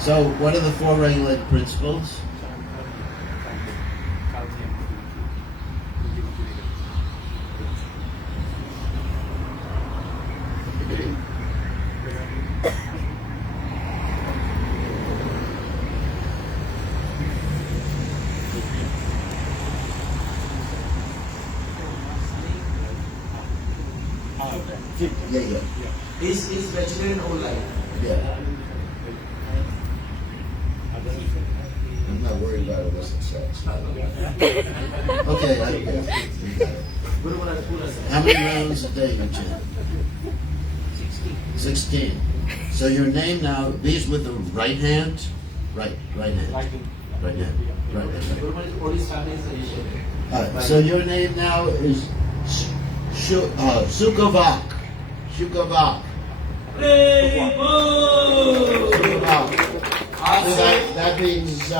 So, what are the four regulated principles? Yeah. Is vegetarian whole life. Yeah. I'm not worried about illicit sex. Okay, I get it. You got it. Guru Maharaj पूरा sir. How many rounds a day you chant? 16. So your name now, these with the right hand? Right hand. Right hand. Right hand. Guru Maharaj Odisha में सजेशन है। Alright, so your name now is Sukavak. Shukavak. Prem Bo! So that means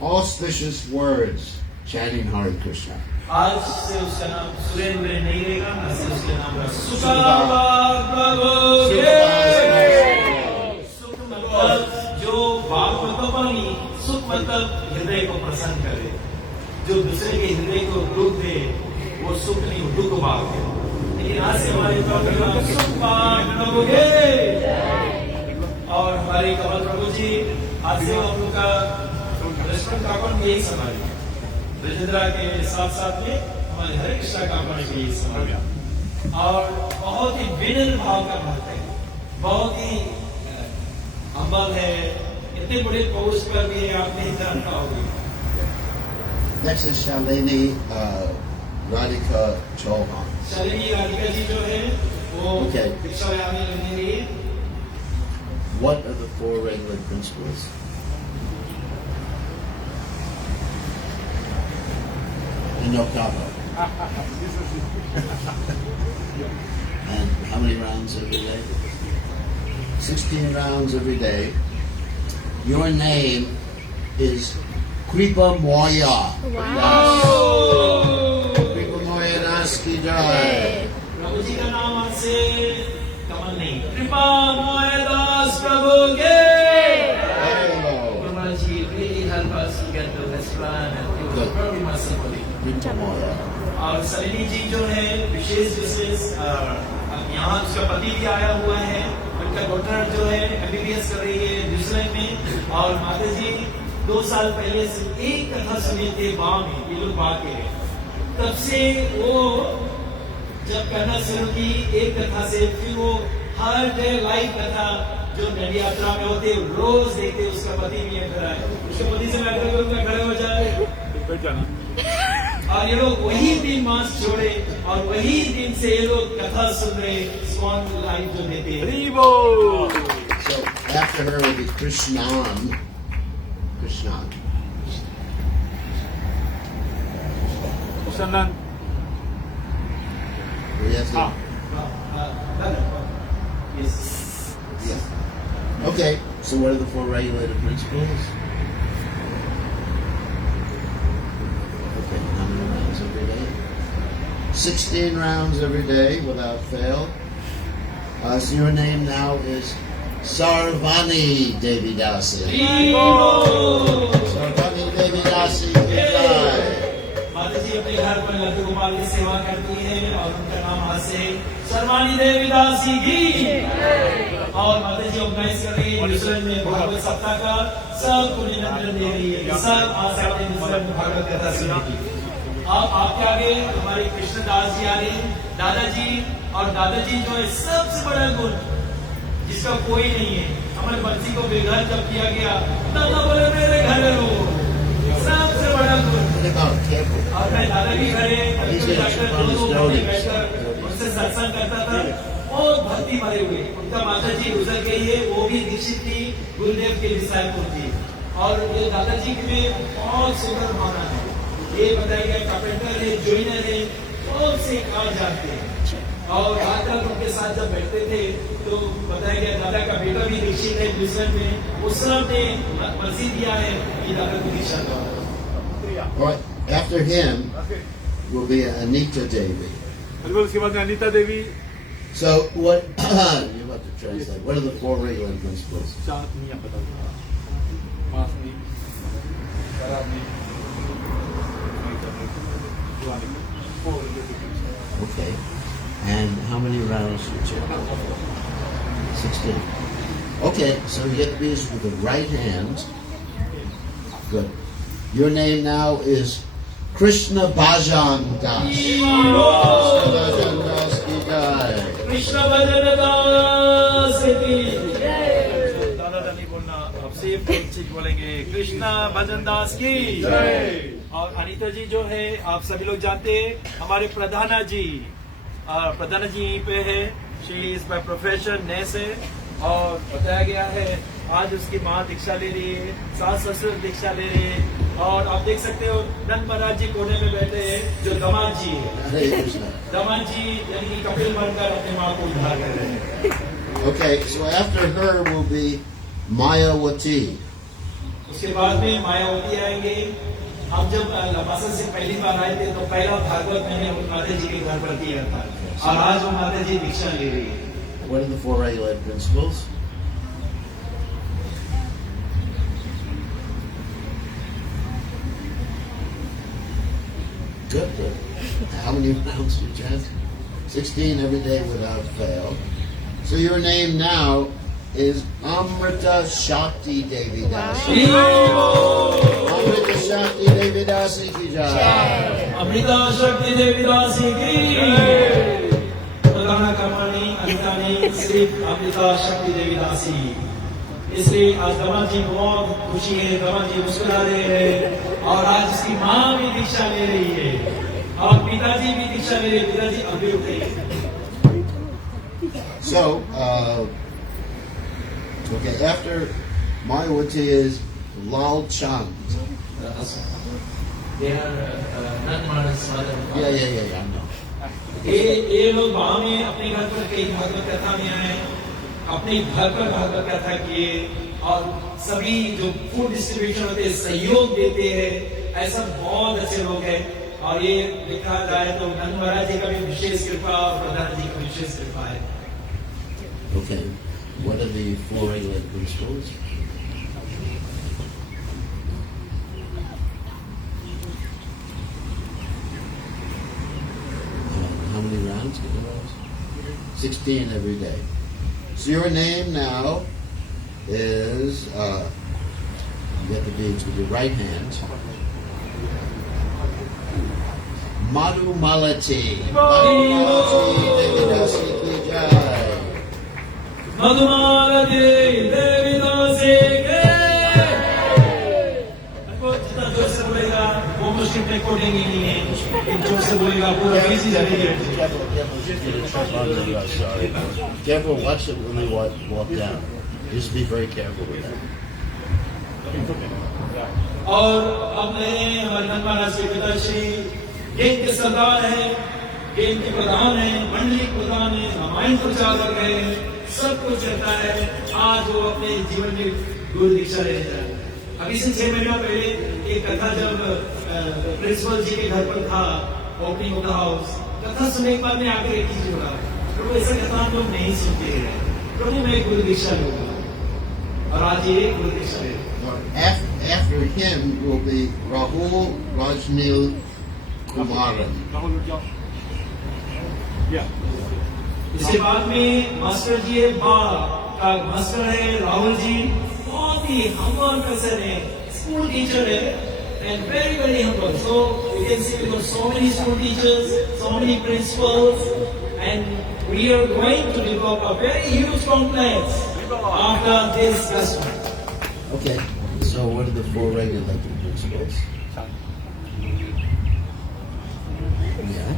auspicious words, chanting Hare Krishna. आज से उसका नाम सुरेंद्र नहीं रहेगा, आज से उसका नाम सुखवाक प्रभु के। सुख मतलब जो बाप मतलब पानी, सुख मतलब हृदय को प्रसन्न करे। जो दूसरे के हृदय को दुख दे, वो सुख नहीं, वो दुख भाग है। लेकिन आज से हमारे प्रभु का नाम सुखवाक प्रभु के। और हमारे कमल प्रभु जी आज से हम लोग का रेस्टोरेंट का अकाउंट भी यही संभाले। रजिंद्रा के साथ साथ में हमारे हरे कृष्णा का अकाउंट भी यही संभाले। और बहुत ही विनम्र भाव का भक्त है, बहुत ही हम्बल है। इतने बड़े पोस्ट पर भी आप नहीं जान पाओगे। Next is Shalini Radhika Chauhan. Shalini राधिका जी जो है वो Okay. दीक्षा लेने के लिए What are the four regular principles? And no combo. And how many rounds every day? 16 rounds every day. Your name is Kripa Moya. Kripa Moya Das Ki Jai. प्रभु जी का नाम आज से कमल नहीं, कृपा मोय दास प्रभु के। Guru Maharaj ji really help us to get to this plan and it was very mercifully. Kripa Moya. और सलिनी जी जो है विशेष यहाँ उसका पति भी आया हुआ है, उनका डॉक्टर जो है MBBS कर रही है न्यूजीलैंड में। और माता जी 2 साल पहले से एक कथा सुनी थी गाँव में, ये लोग बात के तब से वो जब करना शुरू की एक कथा से, फिर वो हर डे लाइव कथा जो नदी यात्रा में होते रोज देखते। उसका पति भी है खड़ा है, उसके पति से मैं करूँगा खड़े हो जाए। और ये लोग वही दिन मांस छोड़े और वही दिन से ये लोग कथा सुन रहे, स्वान लाइव जो देते हैं। So after her will be Krishnan. Krishnan. Christian land. We have to, Yes. yeah. Okay, so what are the 4 regulated principles? Okay, how many rounds every day? 16 rounds every day without fail. So your name now is Sarvani Devidasi. Sarvani Devidasi. माता जी अपने घर पर लड्डू गोपाल की सेवा करती है और उनका नाम आज से सर्वानी देवीदासी की। और माता जी ऑर्गेनाइज कर रही है न्यूजीलैंड में भागवत सप्ताह का, सबको निमंत्रण दे रही है, सब आ सकते हैं न्यूजीलैंड में भागवत कथा सुनने की। अब आपके आगे हमारे कृष्णदास जी आ रहे हैं, दादाजी। और दादाजी जो है सबसे बड़ा गुण जिसका कोई नहीं है। हमारे बच्ची को बेघर जब किया गया दादा बोले मेरे घर रो, सबसे बड़ा गुण। और मैं दादा के घरे बैठकर उनसे सत्संग करता था, बहुत भक्ति भरे हुए। उनका माता जी गुजर गई है, वो भी दीक्षित थी, गुरुदेव के डिसाइपल थी। और ये दादाजी में बहुत सुंदर भावना है। ये बताया गया कारपेंटर है, जॉइनर है, बहुत से काम जानते हैं। और रात रात उनके साथ जब बैठते थे तो बताया गया दादा का बेटा भी दीक्षित है न्यूजीलैंड में, उस ने मर्जी दिया है कि दादा को दीक्षा दो। Right. After him will be Anita Devi. बिल्कुल उसके बाद में अनीता Devi. So what you have to translate. What are the 4 regulated principles? चाहत नहीं है पता माफ नहीं खराब नहीं Okay. And how many rounds do you check? 16. Okay, so you get these with the right hand. Good. Your name now is Krishna Bhajan Das. Krishna Bhajan Das ki jai. Krishna भजन दास की दादा नहीं बोलना, अब सिर्फ एक चीज बोलेंगे, कृष्णा भजन दास की। और अनीता जी जो है आप सभी लोग जानते हैं, हमारे प्रधाना जी यहीं पे है। She is by profession nurse है। और बताया गया है आज उसकी माँ दीक्षा ले रही है, सास ससुर दीक्षा ले रहे हैं। और आप देख सकते हो नंद महाराज जी कोने में बैठे हैं, जो दामाद जी है। Hare Krishna. दामाद जी यानी कि कपिल बनकर अपने माँ को उद्धार कर रहे हैं। Okay, so after her will be Mayawati. उसके बाद में मायावती आएंगे। हम जब लपासन से पहली बार आए थे तो पहला भागवत मैंने माता जी के घर पर किया था, और आज वो माता जी दीक्षा ले रही है। What are the 4 regulated principles? Good, good. How many rounds do you chant? 16 every day without fail. So your name now is Amrita Shakti Devi Dasi. Amrita Shakti Devi Dasi ki jai. Amrita शक्ति देवीदासी की प्रधाना कर्मणी अनितानी सिर्फ अमृता शक्ति देवीदासी। इसलिए आज दामाद जी बहुत खुशी है, दामाद जी मुस्कुरा रहे हैं। और आज उसकी माँ भी दीक्षा ले रही है और पिताजी भी दीक्षा ले रहे हैं। पिताजी अभी रुक गए। So, okay, after Mayawati is Lal Chand. They are non-Manas mother. Yeah, I know. ये लोग गाँव में अपने घर पर कई भागवत कथा में आए, अपने घर पर भागवत कथा किए, और सभी जो फूड डिस्ट्रीब्यूशन होते हैं सहयोग देते हैं। ऐसा बहुत अच्छे लोग हैं। और ये लिखा जाए तो नंद महाराज जी का भी विशेष कृपा और प्रधान जी का विशेष कृपा है। Okay, what are the 4 regulated principles? How many rounds? 16 every day. So your name now is, you get the beads with your right hand. Madhu Malati. Madhu Malati, Devidasi ki jai. Madhumalti देवीदासी के जितना जोर से बोलेगा वो मुश्किल रिकॉर्डिंग ही नहीं है, जोर से बोलेगा पूरा इजी जाएगी। Careful, watch it when they walk down. Just be very careful with that. और अब मैं हमारे नंद महाराज के पिताश्री गेम के सरदार हैं, गेम के प्रधान हैं, मंडली प्रधान हैं, रामायण प्रचारक हैं, सब कुछ रहता है। आज वो अपने जीवन में गुरु दीक्षा ले जाए। अभी से 6 महीना पहले एक कथा जब प्रिंसिपल जी के घर पर था, ओपनिंग ऑफ द हाउस, कथा सुनने के बाद में आकर एक चीज बोला, प्रभु ऐसा कथा हम लोग नहीं सुनते हैं, प्रभु मैं गुरु दीक्षा लूंगा। और आज ये गुरु दीक्षा ले। After him will be Rahul Rajnil Kumaran. इसके बाद में मास्टर जी है, का मास्टर है राहुल जी, बहुत ही हम्बल पर्सन है, स्कूल टीचर है, and very humble. So you can see we got so many school teachers, so many principals, and we are going to develop a very huge complex after this festival. Okay, so what are the 4 regular principles? Yeah.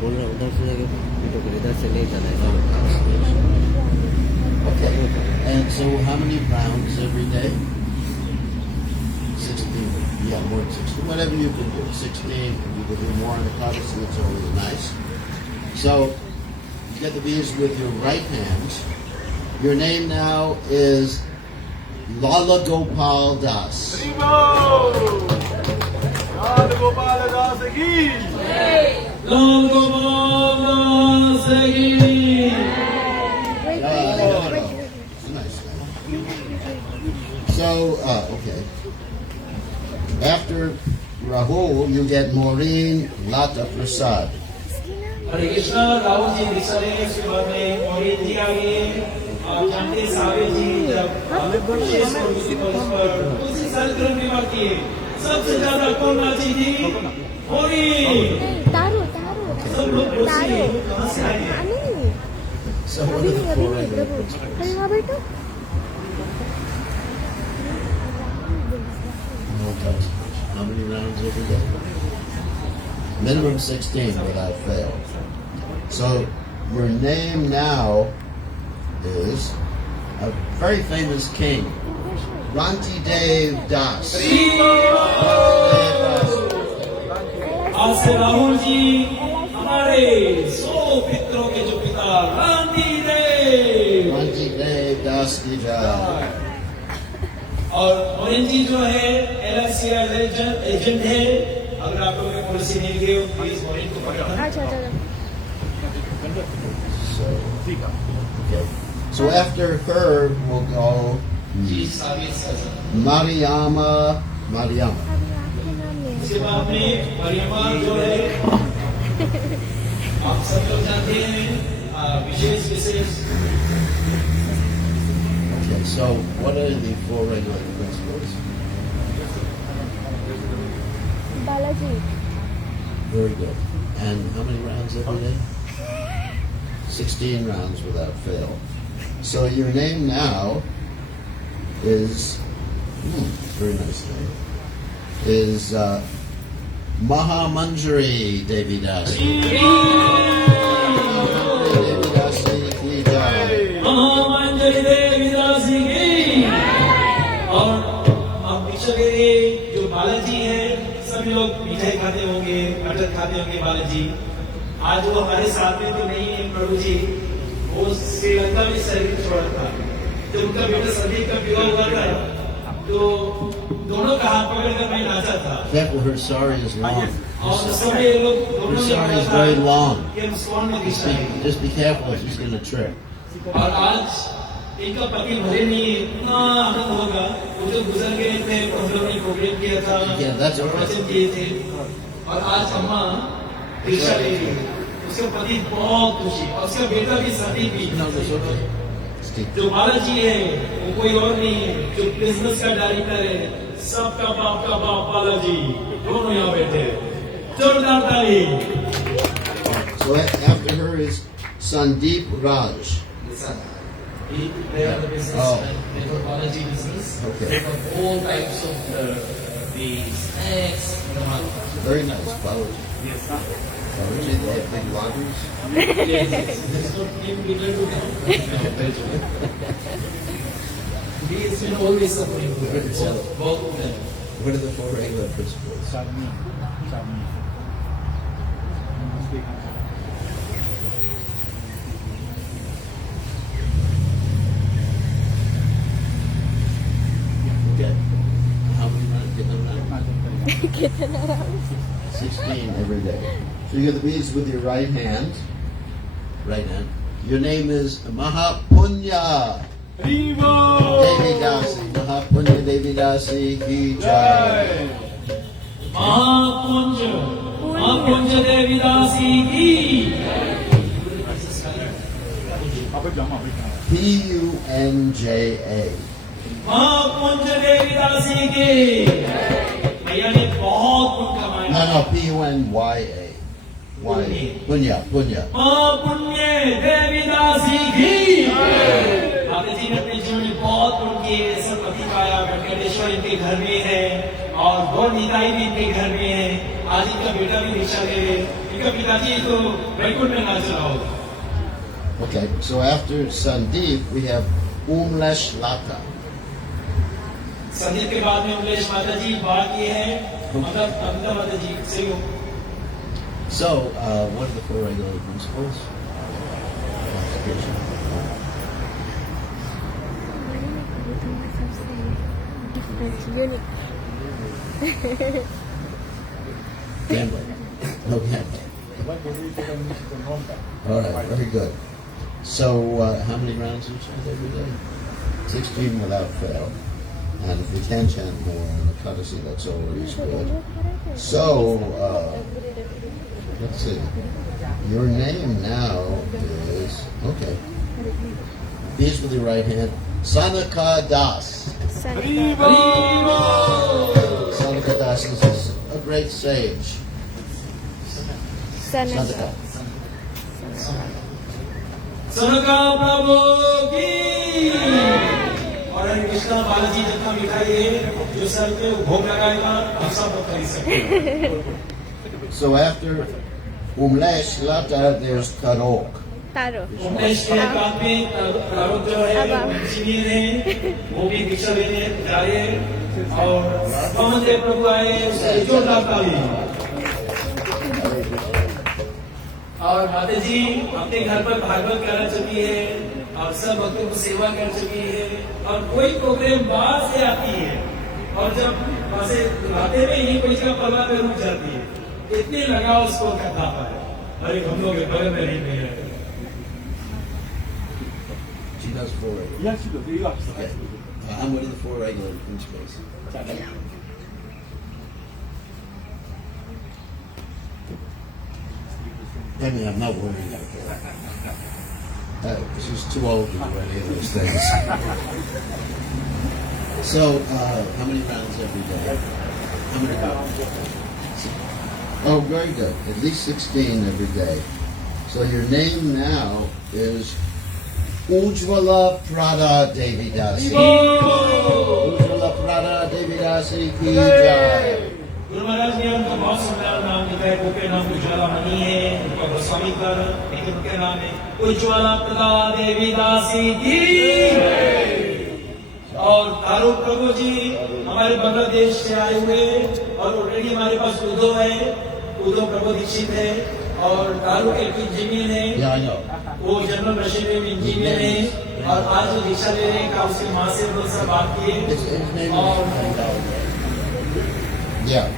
बोल रहा उधर से जाके तो इधर से नहीं जाना है। Okay, and so how many rounds every day? 16. Yeah, more than 16. Whatever you can do. 16. If you can do more on the Odyssey, it's always nice. So, you get the bees with your right hand. Your name now is Lala Gopal Das. Lal Gopal Sagi. Nice. So, okay. After Rahul, you get Maureen Lata Prasad. हरे कृष्णा, राहुल जी दीक्षा लेंगे, उसके बाद में मोहित जी आगे, आप जानते हैं सावे जी जब विशेष पर उसी कार्यक्रम की बात की है, सबसे ज्यादा कौन नाची थी? होरी। तारो सब लोग पूछते हैं कहाँ से आए हैं? So what are the 4 regular principles? अरे वहाँ बैठो। No touch. How many rounds every day? Minimum 16 without fail. So your name now is a very famous king, Ranti Dev Das. आज से राहुल जी हमारे 100 पितरों के जो पिता रांधी देव, Ranti Dev Das ki jai. और मोहन जी जो है LIC एजेंट है। अगर आप लोगों ने पॉलिसी नहीं दी हो, प्लीज मोहन को पकड़ना। अच्छा। Okay. So after her will go जी साबित सजा। Mariama. अभी आपके नाम में इसके बाद में मरियमा जो है, आप सब लोग जानते हैं, विशेष Okay, so what are the 4 regular principles? Balaji. Very good. And how many rounds every day? 16 rounds without fail. So your name now is, very nice name, is Mahamanjari Devi Dasi. Devi Dasi ki jai. महामंजरी देवी दासी की। और अब पीछे के जो बालाजी है, सभी लोग मिठाई खाते होंगे, मटर खाते होंगे। बालाजी आज वो हमारे साथ में तो नहीं है प्रभु जी, वो श्रीलंका में शरीर छोड़ा था। जब उनका बेटा संदीप का विवाह हुआ था, तो दोनों का हाथ पकड़कर मैं नाचा था। Careful, her sari is long. और सब ये लोग Her दोनों ने sari बोला is था very long. कि हम स्वर्ण दिशा है। Just be careful, she's going to trip. और आज इनका पति भले नहीं है, इतना आनंद होगा। वो जो गुजर गए थे, हम लोगों ने प्रोग्राम किया था, Yeah, that's okay. प्रवचन किए थे, और आज अम्मा दीक्षा ले रही है। उसका पति बहुत खुशी, और उसका बेटा भी साथी भी। No, that's okay. Just keep- जो बालाजी है वो कोई और नहीं है, जो बिजनेस का डायरेक्टर है, सबका बाप बालाजी, दोनों यहाँ बैठे हैं। जोरदार ताली। So after her is Sandeep Raj. They are the businessmen. They do Balaji business. Okay. They have all types of the snacks. Very nice. Babaji. Yes. Babaji, they have big laundries. There's no name given to them. He has been always suffering. Both of them. What are the four regular principles? Okay. How many rounds? Get them rounds? 16 every day. So you get the beads with your right hand. Right hand. Your name is Mahapunya Devi Dasi. Mahapunya Devi Dasi ki jai. महापुंज देवीदासी की Punja. महापुंज देवीदासी की भैया ने बहुत गुण कमाया No, Punya. Punya. महापुण्य देवीदासी की माता जी ने अपने जीवन में बहुत गुण किए सब पति पाया वेंकटेश्वर इनके घर में है और गौर निताई भी इनके घर में है आज इनका बेटा भी दीक्षा ले रहे इनका पिताजी तो वैकुंठ में नाच रहा होगा Okay, so after Sandeep, we have Umlesh Lata. संगीत के बाद में उमलेश माता जी बात ये है मतलब अमिता माता जी सही हो So, what are the four regular principles? Unique Gambling. No gambling. All right, very good. So, how many rounds do you chant every day? 16 without fail. And if you can chant more on the Kadasi, that's always good. So, let's see. Your name now is, okay. These with your right hand. Sanaka Das. Sanaka Das is a great sage. Sanaka. सनका प्रभु की और हरे कृष्णा बालाजी जितना मिठाई है जो सर पे भोग लगाएगा हम सब खरीद सकते हैं So after Umlesh Lata, there's Karok. तारो उमेश के बाद में प्रारूप जो है इंजीनियर है वो भी दीक्षा लेने जा रहे हैं और पवन देव प्रभु आए उससे जोरदार ताली और माता जी अपने घर पर भागवत करा चुकी है और सब भक्तों को सेवा कर चुकी है और कोई प्रोग्राम बाहर से आती है और जब वहां से राते में ही कोई का पल्ला पे रुक जाती है इतनी लगाव उसको करता है अरे हम लोग बगल में नहीं है She does four regular. Yes, you do. Okay. I'm what are the four regular principles? Amy, I'm not worried about that. She's too old to do any of those things. So, how many rounds every day? How many rounds? Oh, very good. At least 16 every day. So your name now is Ujjwala Prada Devi Dasi. Ujjwala Prada Devi Dasi ki jai. Guru महाराज ने उनका बहुत सुंदर नाम लिखा है उनके नाम उज्ज्वला मणि है उनका गोस्वामी कर लेकिन उनके नाम है उज्ज्वला प्रदा देवी दासी की और तारू प्रभु जी हमारे बांग्लादेश से आए हुए और ऑलरेडी हमारे पास उदो है उदो प्रभु दीक्षित है और तारू एक इंजीनियर है Yeah, I know. वो जनरल मशीनरी में इंजीनियर है और आज जो दीक्षा ले रहे हैं का उसके माँ से हम लोग सब बात किए His name और is Yeah.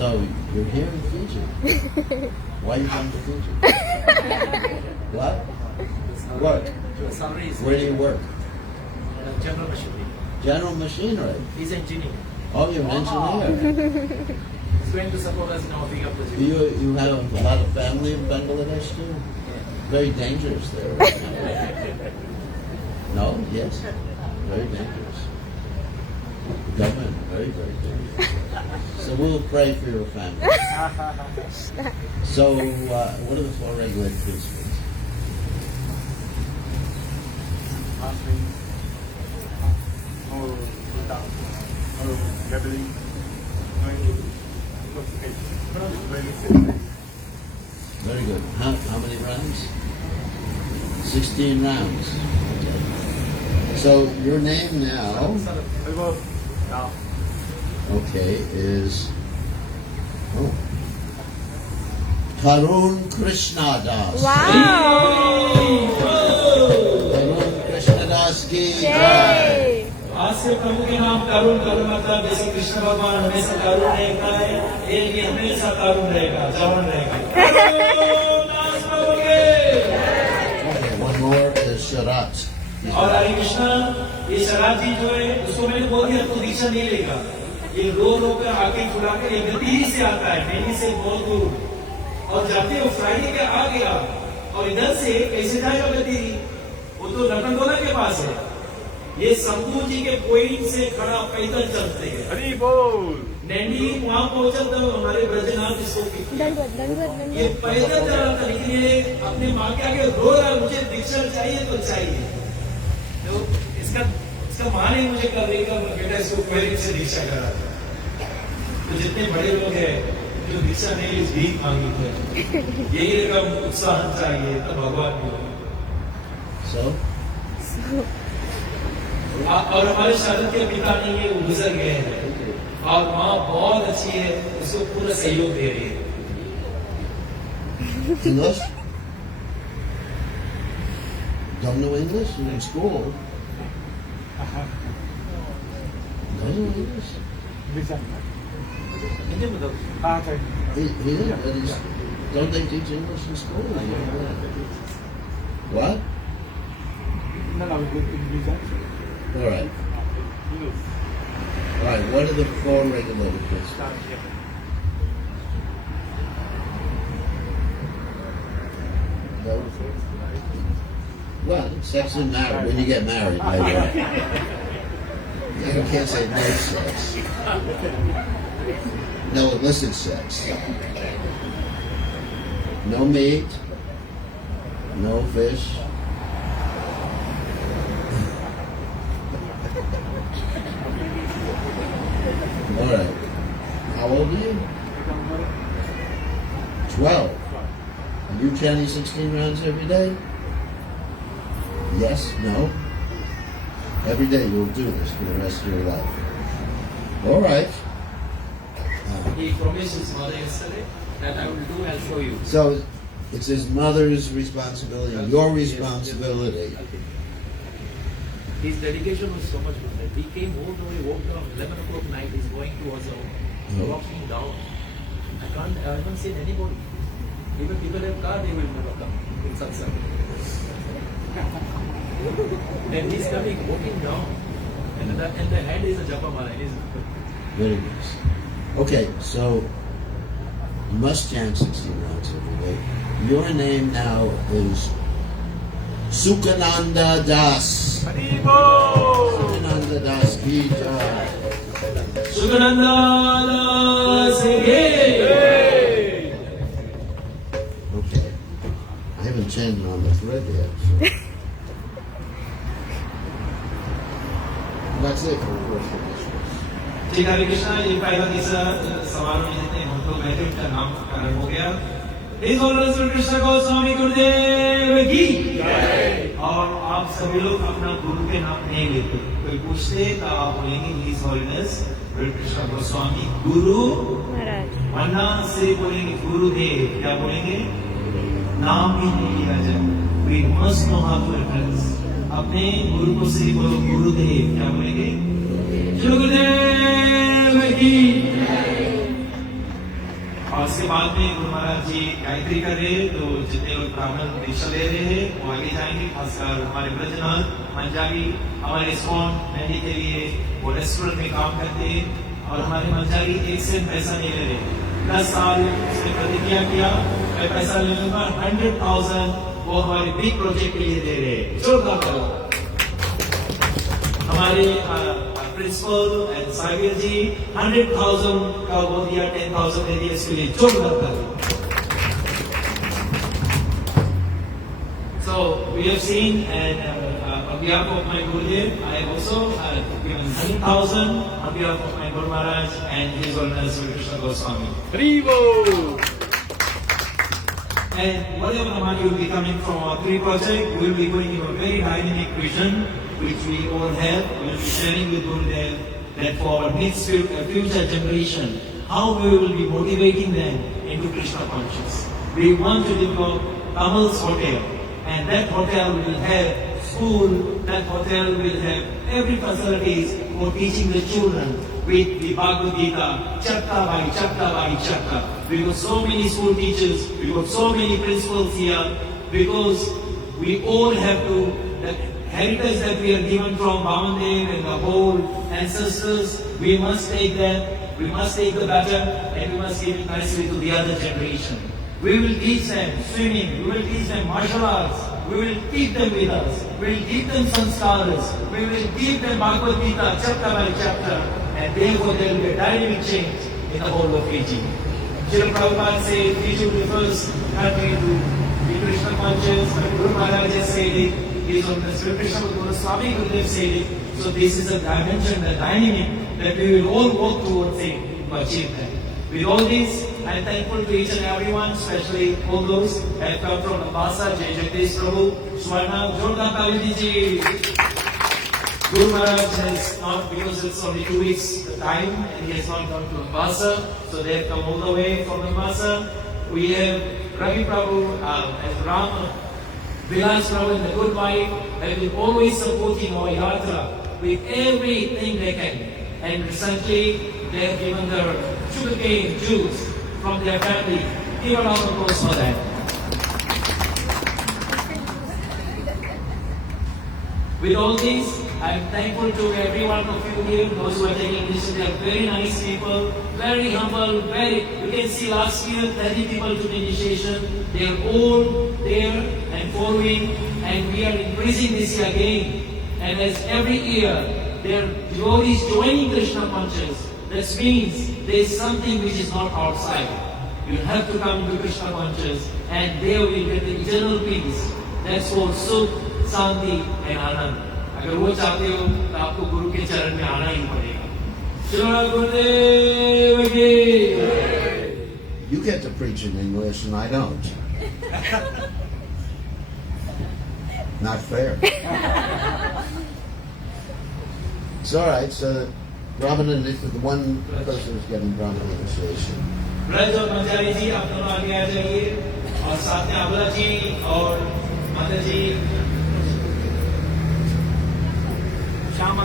So you're here in Fiji. Why you come to Fiji? What? Work. Where do you work? General machinery. General machinery. He's an engineer. Oh, you're an engineer. He's going to support us in our bigger project. You have a lot of family in Bangladesh too? Very dangerous there. No? Yes? Very dangerous. The government, very, very dangerous. So we'll pray for your family. So, what are the four regular principles? Fasting, no gambling, no intoxication. Very good. How many rounds? 16 rounds. Okay. So your name now, okay, is Karun Krishna Das. Wow Karun Krishna Das ki jai. जय आज से प्रभु के नाम करुण करुण मतलब जैसे कृष्ण भगवान हमेशा करुण रहता है, ये भी हमेशा करुण रहेगा, जवान रहेगा। करुण दास प्रभु के। Okay, one more is Sharat. और हरे कृष्णा, ये शराब जी जो है उसको मैंने बोल दिया तो दीक्षा नहीं लेगा, ये रो रो कर आके चुरा कर ये गति से आता है, दिल्ली से बहुत दूर, और जाते वो फ्राइडे के आ गया और इधर से कैसे जाएगा गति, वो तो लखनगोला के पास है, ये शंभू जी के पॉइंट से खड़ा पैदल चलते हैं। हरी बोल। नैनी वहां पहुंचा था हमारे ब्रजनाथ जिसको दंडवत ये पैदल चल रहा था, लेकिन ये अपने माँ के आगे रो रहा है, मुझे दीक्षा चाहिए तो चाहिए। तो इसका माँ ने मुझे कहा देखा बेटा इसको पहले से दीक्षा करा था। तो जितने बड़े लोग हैं जो दीक्षा नहीं भीख मांगी थे, यही रकम उत्साह चाहिए तो भगवान को। So, और हमारे शरद के पिता नहीं है, वो गुजर गए हैं और माँ बहुत अच्छी है, उसको पूरा सहयोग दे रही है। English? Don't know English? You're in school. Don't know English? Listen. Hindi में बताओ। हाँ sir Don't they teach English in school? What? No, listen. All right. All right. What are the 4 regulated kids? No. Well, sex and marriage. When you get married, later on. You can't say no sex. No illicit sex. No meat. No fish. All right. How old are you? 12. Are you chanting 16 rounds every day? Yes? No? Every day you'll do this for the rest of your life. All right. He promised his mother yesterday that I will do, I'll show you. So it's his mother's responsibility, your responsibility. His dedication was so much good that he came home, he woke up 11 o'clock night, he's going towards home, walking down. I haven't seen anybody. Even people have car, they will never come in satsang. And he's coming, walking down. And the head is a japa mala. Very nice. Okay, so you must chant 16 rounds every day. Your name now is Sukhananda Das. हरी बोल। Sukhananda Das ki jai. सुगनंदा दास के। Okay. I haven't chanted on the thread yet. So. That's it for worship rituals. ठीक है, हरे कृष्णा, ये पहला तीसरा सवाल में जितने हम लोग बैठे उनका नाम कारण हो गया। इस ऑर्डर से कृष्ण गोस्वामी गुरुदेव की और आप सभी लोग अपना गुरु के नाम नहीं लेते, कोई पूछते तो आप बोलेंगे हिज होलिनेस कृष्ण गोस्वामी गुरु, वरना सिर्फ बोलेंगे गुरुदेव। क्या बोलेंगे? नाम भी नहीं लिया जाए। We must know how to address अपने गुरु को सिर्फ बोलो गुरुदेव। क्या बोलेंगे? गुरुदेव की। और उसके बाद में गुरु महाराज जी गायत्री कर रहे हैं, तो जितने लोग ब्राह्मण दीक्षा ले रहे हैं वो आगे जाएंगे। खासकर हमारे ब्रजनाथ मंजारी हमारे इस्कॉन नैनी के लिए वो रेस्टोरेंट में काम करते हैं और हमारे मंजारी 1 सेंट पैसा नहीं ले रहे। 10 साल उसने प्रतिज्ञा किया, मैं पैसा ले लूंगा 100,000 वो हमारे बिग प्रोजेक्ट के लिए दे रहे हैं। जोरदार करो। हमारे प्रिंसिपल एंड साहिर जी 100,000 का वो दिया, 10,000 दे दिया, इसके लिए जोरदार करो। So we have seen, and on behalf of my Gurudev, I have also given 100,000 on behalf of my Guru Maharaj and His Holiness Sri Krishna Goswami. हरी बोल। And whatever the money will be coming from our 3 project, we will be going into a very dynamic vision, which we all have. We will be sharing with Gurudev that for next future generation, how we will be motivating them into Krishna consciousness. We want to develop Kamal's Hotel, and that hotel will have school, that hotel will have every facilities for teaching the children with the Bhagavad Gita, chapter by chapter by chapter. We got so many school teachers, we got so many principals here, because we all have to, the heritage that we are given from Vamandev and the whole ancestors, we must take them, we must take the baton, and we must give it nicely to the other generation. We will teach them swimming, we will teach them martial arts, we will keep them with us, we will give them sanskaras, we will give them Bhagavad Gita chapter by chapter, and therefore there will be a dynamic change in the whole of Fiji. Srila Prabhupada said Fiji will be the first country to be Krishna conscious, but Guru Maharaj has said it, is on the Sri Krishna Guru Swami Gurudev said it, so this is a dimension, a dynamic that we will all work towards it to achieve that. With all this, I am thankful to each and everyone, especially all those who have come from Ambasa, Jai Jagdish Prabhu, Swarna, Jordan Kalidiji. Guru Maharaj has not, because it's only 2 weeks time, and he has not gone to Ambasa, so they have come all the way from Ambasa. We have Ravi Prabhu and Ram, Vilas Prabhu and the good wife have been always supporting our yatra with everything they can. And recently, they have given their sugarcane juice from their family. Give a round of applause for that. With all this, I am thankful to every one of you here, those who are taking this. They are very nice people, very humble, you can see last year 30 people took initiation. They are all there and following, and we are increasing this year again. And as every year, their devotees joining Krishna consciousness, that means there is something which is not outside. You have to come to Krishna consciousness, and there we get the eternal peace. That's for Sukh, Shanti and Anand. अगर वो चाहते हो तो आपको गुरु के चरण में आना ही पड़ेगा. श्री गुरुदेव की. You get to preach in English and I don't. Not fair. It's all right. So, Brahmana, one person is getting Brahmana initiation. Braj और मंजारी जी आप दोनों आगे आ जाइए, और साथ में अबला जी और माता जी, श्यामा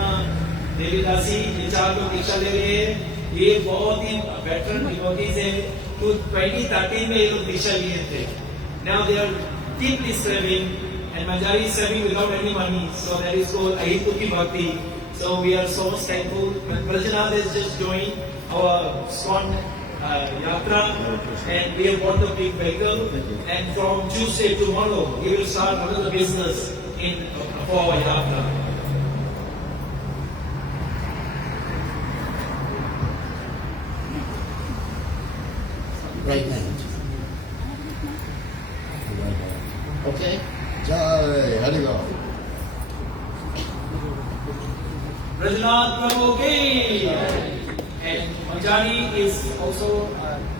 देवी दासी, ये 4 लोग दीक्षा ले रहे हैं. ये बहुत ही वेटरन डिवोटीज है. 2013 में ये लोग दीक्षा लिए थे. Now they are deeply serving, and Manjari is serving without any money. So that is called Ahituki Bhakti. So we are so much thankful. Brajanath has just joined our SCON Yatra, and we have bought the big vehicle. And from Tuesday tomorrow, we will start another business for our Yatra. Right hand. Okay? Jai, how do you go? Brajanath Prabhu ki. And Manjari is also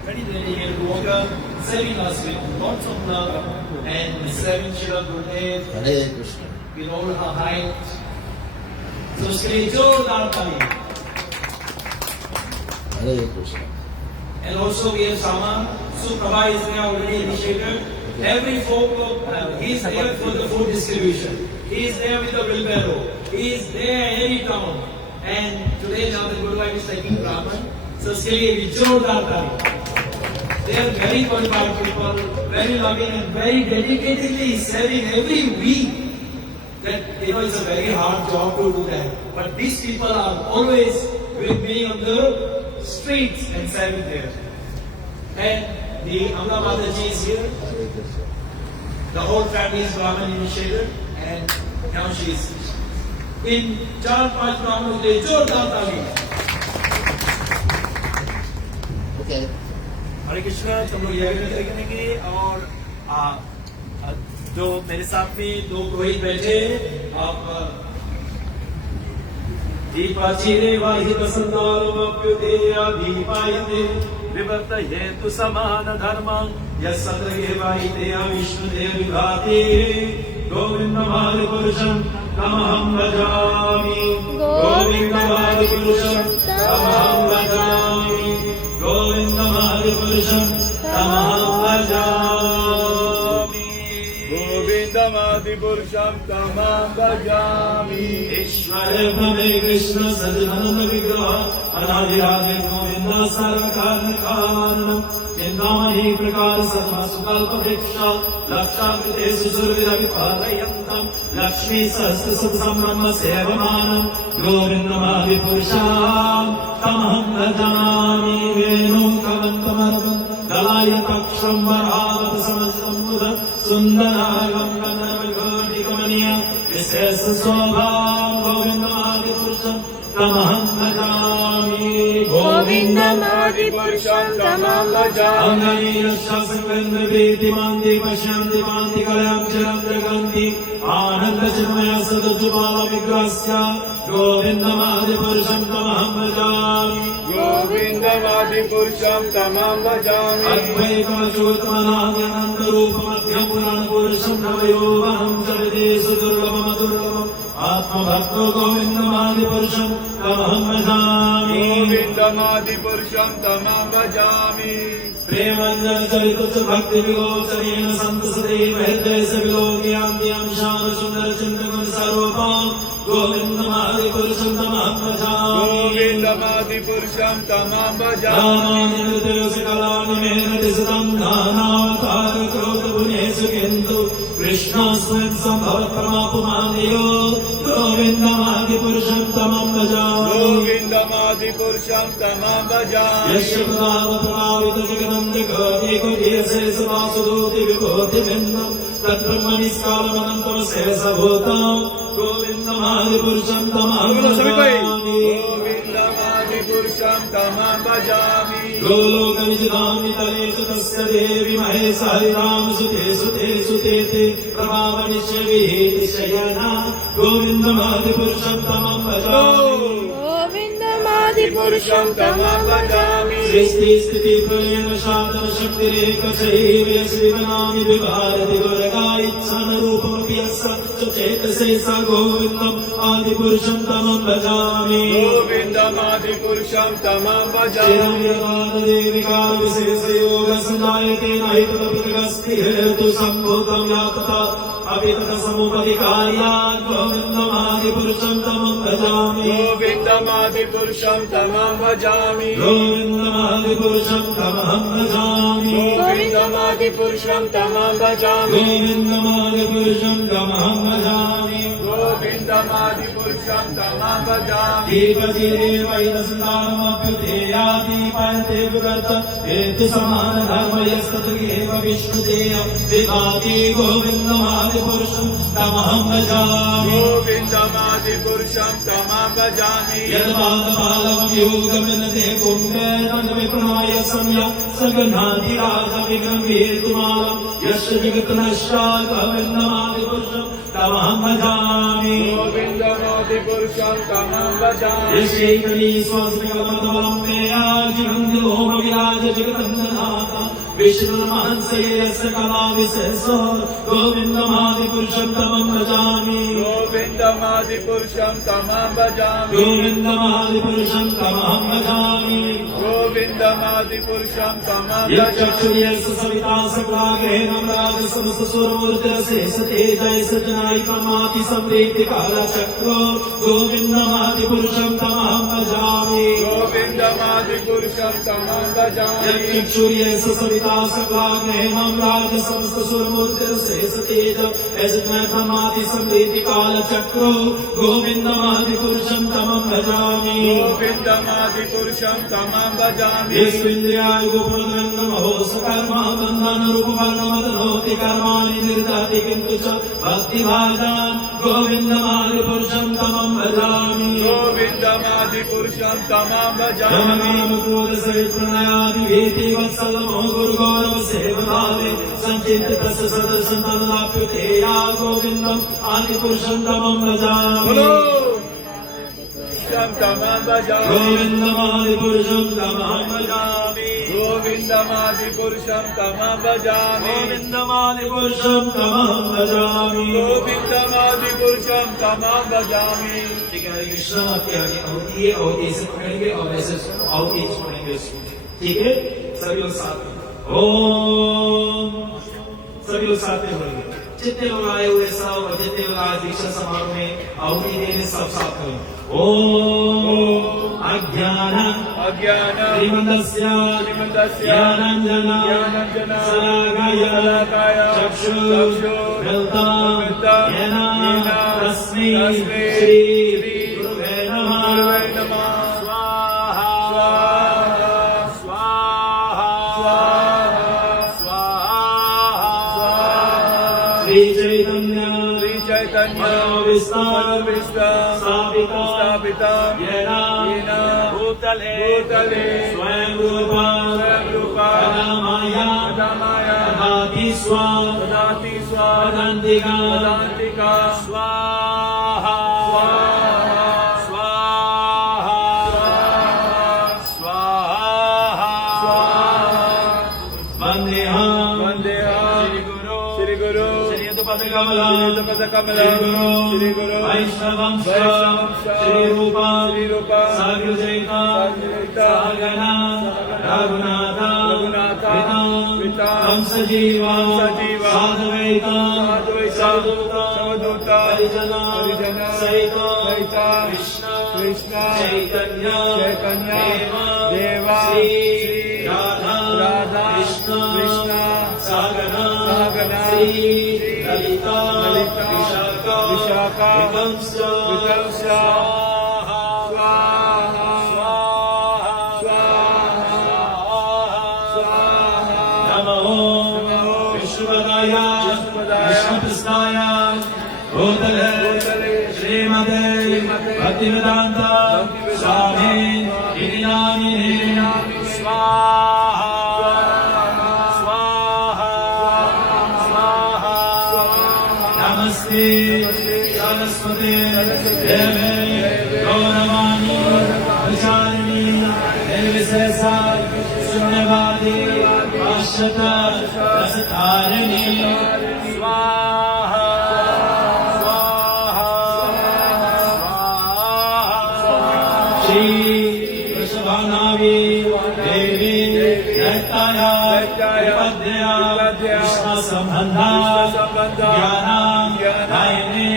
very dedicated worker, serving us with lots of love and serving Srila Gurudev Hare Krishna. with all her height. So Shri Jodhar Kali. Hare Krishna. And also we have Sama. Suprabha is there already initiated. Every folk, he is there for the food distribution. He is there with the wheelbarrow. He is there any town. And today now the Guru Wife is taking Brahman. So Shri Jodhar Kali. They are very qualified people, very loving and very dedicatedly serving every week. That it's a very hard job to do that. But these people are always with me on the streets and serving there. And the Amla Mataji is here. The whole family is Brahman initiated, and now she is in 4-5 Brahman Day. Jodhar Kali. Okay. हरे कृष्णा. तुम लोग यज्ञ करेंगे, और जो मेरे साथ में 2 पुरोहित बैठे, आप दीपाचिरे वाहि वसंतारोप्युते दीपायते विवर्त हेतु समान धर्म यस्त्र वाहिते विष्णुदेव विभाते गोविन्दमादिपुरुषं तमहं भजामि गोविन्दमादिपुरुषं तमहं भजामि गोविन्दमादिपुरुषं तमहं भजामि गोविन्दमादिपुरुषं तमहं भजामि ईश्वर ब्रह्मे कृष्ण सज्जनंद विग्रह अनादिरादि गोविंद सर्वकारण कारणम चिन्तामणि प्रकार सर्व सुकल्प वृक्ष लक्षाकृते सुसुरविरविपालयन्तं लक्ष्मी सहस्र सुख संब्रह्म सेवमानं गोविन्दमादिपुरुषं तमहं भजामि वेणुकवन्तमर्वं दलाय तक्षं वरावत समस्तं मुद सुन्दरागं कन्दर्वगोटिकमनीय विशेष स्वभाव गोविन्दमादिपुरुषं तमहं भजामि गोविन्दमादिपुरुषं तमहं भजामि अंगनीयशासनवेन्द्रवेदिमान्ति पश्यन्ति मान्ति कलयां चिरन्द्रगन्ति आनन्दचिन्मय सदजुबालविग्रहस्य गोविन्दमादिपुरुषं तमहं भजामि गोविन्दमादिपुरुषं तमहं भजामि अद्वैतमच्युतमनाद्यनन्तरूपमध्यं पुराणपुरुषं नवयोवहं च विदेशु दुर्लभमदुर्लभम् आत्मभक्तो गोविन्दमादिपुरुषं तमहं भजामि गोविन्दमादिपुरुषं तमहं भजामि प्रेमञ्जन चरित भक्ति विगोचरेण संतसदेव हृदय से विलोकयान्त्यां शान सुंदर चिंतन सर्वपां गोविन्दमादिपुरुषं तमहं भजामि गोविन्दमादिपुरुषं तमहं भजामि दानानिर्दयस्य कलानि मेहनति सुतं दानावतार क्रोध पुण्येषु किन्तु कृष्णस्मिन् सम्भवत् परमापुमानयो गोविन्दमादिपुरुषं तमहं भजामि गोविन्दमादिपुरुषं तमहं भजामि यस्य प्रभावित जगदन्त गति कुटियशेष वासुदूति विभूति भिन्नं तद्ब्रह्म निष्कालमनन्तं शेषभूतं गोविन्दमादिपुरुषं तमहं भजामि गोविन्दमादिपुरुषं तमहं भजामि गोलोकनिजधामि तले च तस्य देवी महेशारिराम सुते सुते सुते ते प्रभावनिशयना गोविन्दमादिपुरुषं तमहं भजामि गोविन्दमादिपुरुषं तमहं भजामि सृष्टि स्थिति प्रलयन साधन शक्तिरेक शैव श्रीवनानि विभारति गुरगा इच्छन रूपमपि यस्य च चेतसे स गोविन्दम् आदिपुरुषं तमहं भजामि गोविन्दमादिपुरुषं तमहं भजामि चिरंविकार विशेष योग सदायते नहि तदपिगस्ति हेतु सम्भूतं यातता अपि तत समुपदिकार्यात् गोविन्दमादिपुरुषं तमहं भजामि गोविन्दमादिपुरुषं तमहं भजामि गोविन्दमादिपुरुषं तमहं भजामि गोविन्दमादिपुरुषं तमहं भजामि गोविन्दमादिपुरुषं तमहं भजामि गोविन्दमादिपुरुषं तमहं भजामि दीपजीरे वैदसन्दानमभ्युदयादीपायते विवर्त हेतु समान धर्मयस्तदेव विष्णुदेय विभाति गोविन्दमादिपुरुषं तमहं भजामि गोविन्दमादिपुरुषं तमहं भजामि यद्वादबालवं योगमिनते कुम्भे विप्रणाय सम्यक् सगनाति राजविघ्नं हेतुमालं यस्य जगत्नश्या गोविन्दमादिपुरुषं तमहं भजामि गोविन्दमादिपुरुषं तमहं भजामि यस्यैकनी स्वास्मिकमतबलं मेया जिगन्ति ओम विराज जगदन्धनाथ विष्णुर्महंसे यस्य कला विशेषो गोविन्दमादिपुरुषं तमहं भजामि गोविन्दमादिपुरुषं तमहं भजामि गोविन्दमादिपुरुषं तमहं भजामि गोविन्दमादिपुरुषं तमहं भजामि यच्चक्षुर्यस्य सविता सकलाग्रेण राजसमस्तसुरमूर्तिरशेष तेजस जनायिकमाति संवेति कालचक्रो गोविन्दमादिपुरुषं तमहं भजामि गोविन्दमादिपुरुषं तमहं भजामि यच्चक्षुर्यस्य सविता सकलाग्रेण राजसमस्तसुरमूर्तिरशेष तेजस जनायिकमाति संवेति कालचक्रो गोविन्दमादिपुरुषं तमहं भजामि गोविन्दमादिपुरुषं तमहं भजामि यस्मिन्द्रियाय गोपुरगन्धमहोसकर्मा बन्धनरूपवर्णमदनोति कर्माणि निर्दहति किन्तु च भक्तिभाजान् गोविन्दमादिपुरुषं तमहं भजामि गोविन्दमादिपुरुषं तमहं भजामि रमणीयमुक्रोदसहितप्रणयादिभीति वत्सलमो गुरुगौरवसेवभावे सञ्चिन्त्य तस्य सदर्शनं तदलाप्यते या गोविन्दम् आदिपुरुषं तमहं भजामि तमहं भजामि गोविन्दमादिपुरुषं तमहं भजामि गोविन्दमादिपुरुषं तमहं भजामि गोविन्दमादिपुरुषं तमहं भजामि तमाम बजामी ठीक है, हरे कृष्णा आपकी आगे होती है और ऐसे पकड़ेंगे और ऐसे आउट एज पढ़ेंगे उसको। ठीक है, सभी लोग साथ में ओम, सभी लोग साथ में बोलेंगे। जितने लोग आए हुए सब और जितने लोग आज दीक्षा समारोह में आहुति देने सब साथ में ओम अज्ञान अज्ञान श्रीमन्तस्य ज्ञानाञ्जन शलाकाय चक्षुरुन्मिलितं येन तस्मै श्री गुरुवे नमः। स्वाहा स्वाहा स्वाहा श्री चैतन्य मनोविष्टा स्थापिता येन भूतले स्वयं रूपा माया ददाति स्वादान्तिका स्वाहा स्वाहा स्वाहा वन्देहं श्री गुरु श्री यदुपदकमला श्री गुरु वैष्णवं श्री रूपा साग्रजयिता सागना रघुनाथा पिता वंशजीवा साधवैता सवदूता परिजना सहित कृष्ण चैतन्य देवा श्री राधा कृष्ण सागना श्री ललिता विशाखा विकंस विष्णुप्रस्थाय भूतले श्रीमते भक्तिवेदान्त स्वामी इति नामिने स्वाहा स्वाहा स्वाहा नमस्ते सरस्वते देवे गौरवाणी प्रचारिणी निर्विशेषा शून्यवादी पाश्चात रसधारिणी स्वाहा स्वाहा स्वाहा श्री वृषभानावी देवी दैत्याया विपद्या कृष्ण संबंधा ज्ञानायने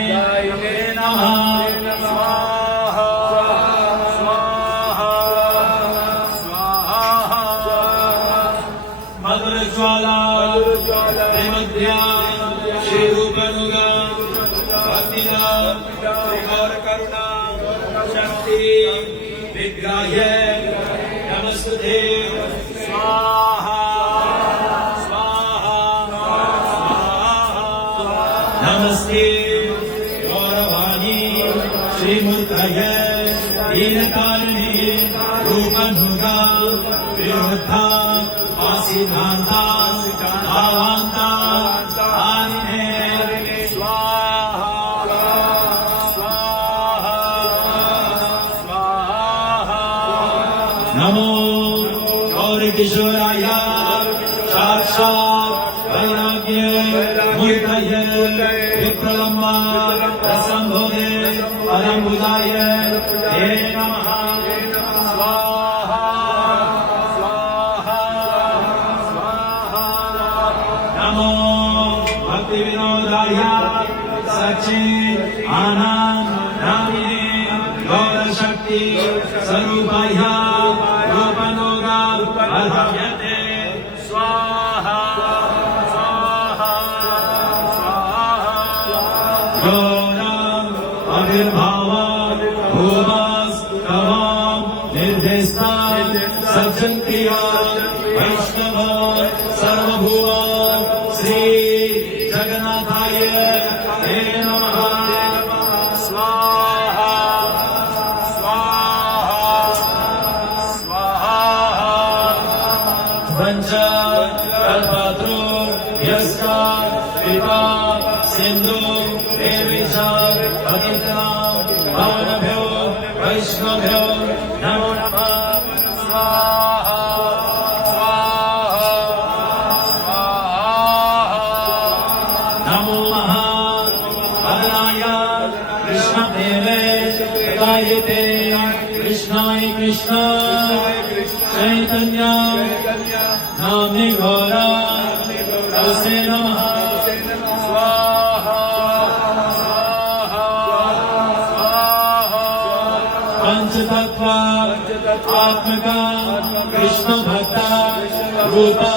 नमः। स्वाहा स्वाहा स्वाहा मधुर ज्वाला प्रेमद्या श्री रूपनुगा भक्तिदा श्री गौर करुणा शक्ति विग्रह नमस्ते स्वाहा स्वाहा स्वाहा नमस्ते गौरवाणी श्रीमूर्तये दीनकारिणी रूपनुगा विरुद्धा आसिधान्ता भावान्ता आनिने स्वाहा स्वाहा स्वाहा नमो गौरकिशोराय साक्षात् वैराग्ये मूर्तये विप्रलम्बा रसम्भोगे परम्बुजाय ते नमः। स्वाहा स्वाहा नमो भक्ति विनोदाय सचिन आनंद नामिने गौर शक्ति स्वरूपाय रूपनोगा अर्घ्यते स्वाहा स्वाहा स्वाहा गौरम आविर्भाव भूमस तमाम निर्देशता सज्जन क्रिया वैष्णव सर्वभूम श्री जगन्नाथाय ते नमः। स्वाहा स्वाहा स्वाहा पंच कल्पतरु यस्ता कृपा सिंधु देवीशा पतितानां पावनेभ्यो वैष्णवेभ्यो नमो नमः। स्वाहा स्वाहा स्वाहा नमो महाभद्राय कृष्ण प्रेमे प्रदायते कृष्णाय कृष्ण चैतन्य नाम्नि घोरा तस्मै नमः स्वाहा पंचतत्व आत्मका कृष्ण भक्ता रूपा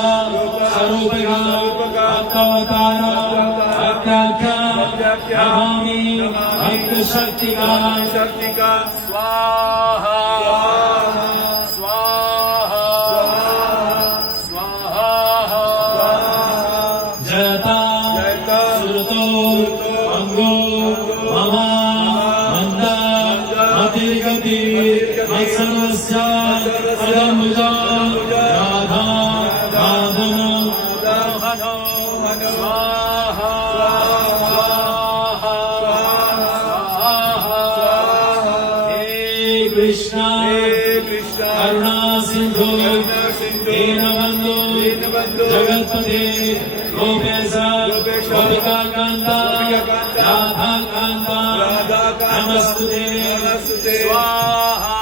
स्वरूपका भक्तावतार भक्ताख्या नमामि भक्त शक्ति का स्वाहा स्वाहा स्वाहा जयता सुरतो अंगो ममा मंदा मतिर्गति मत्सर्वस्य पदमुजा राधा राधन स्वाहा हे कृष्ण करुणा सिंधु दीनबंधु जगत्पते गोपेश गोपिका कांता राधा कांता नमस्ते स्वाहा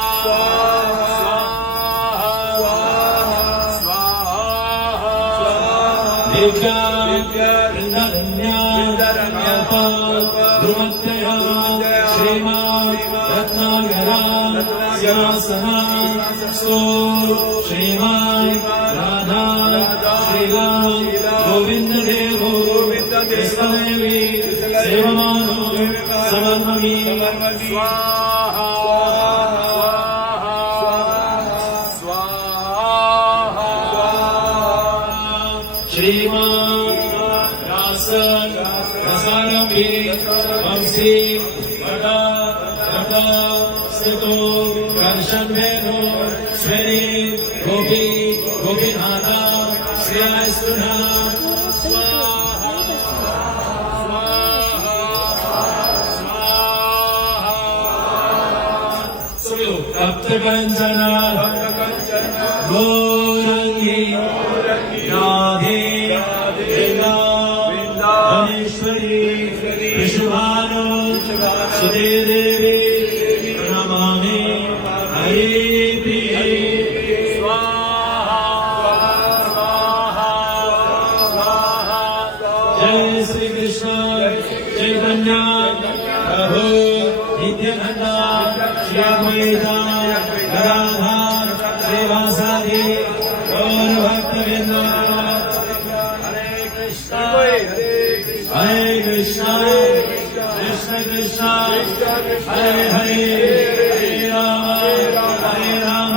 दिव्या ध्रुवत्यय श्रीमान रत्नागरा सिंहासना सो श्रीमान राधा श्रीराम गोविंद देवो कृष्णदेवी सेवमानो समर्मि स्वाहा श्रीमान रासन रसारंभी वंशी वटा वटा स्थितो कर्षण भेदो स्वेरी गोपी गोपीनाथा श्रेय सुना स्वाहा स्वाहा स्वाहा सुनो तप्त कंचना गौरंगी राधे वृंदावनेश्वरी विशुभानो सुदे देवी प्रणमामि हरे प्रिये स्वाहा स्वाहा स्वाहा जय श्री कृष्ण चैतन्य प्रभु नित्यानंद श्री अद्वैता गदाधर श्रीवासादि गौर भक्तवृंद हरे कृष्ण कृष्ण कृष्ण हरे हरे हरे राम राम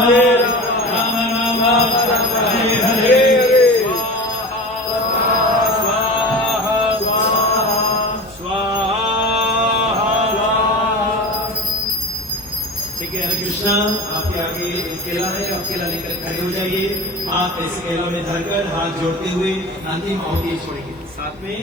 राम हरे हरे ठीक है। हरे कृष्णा, आपके आगे एक केला है, आप केला लेकर खड़े हो जाइए। आप इस केलों में धरकर हाथ जोड़ते हुए अंतिम आहुति छोड़ेंगे। साथ में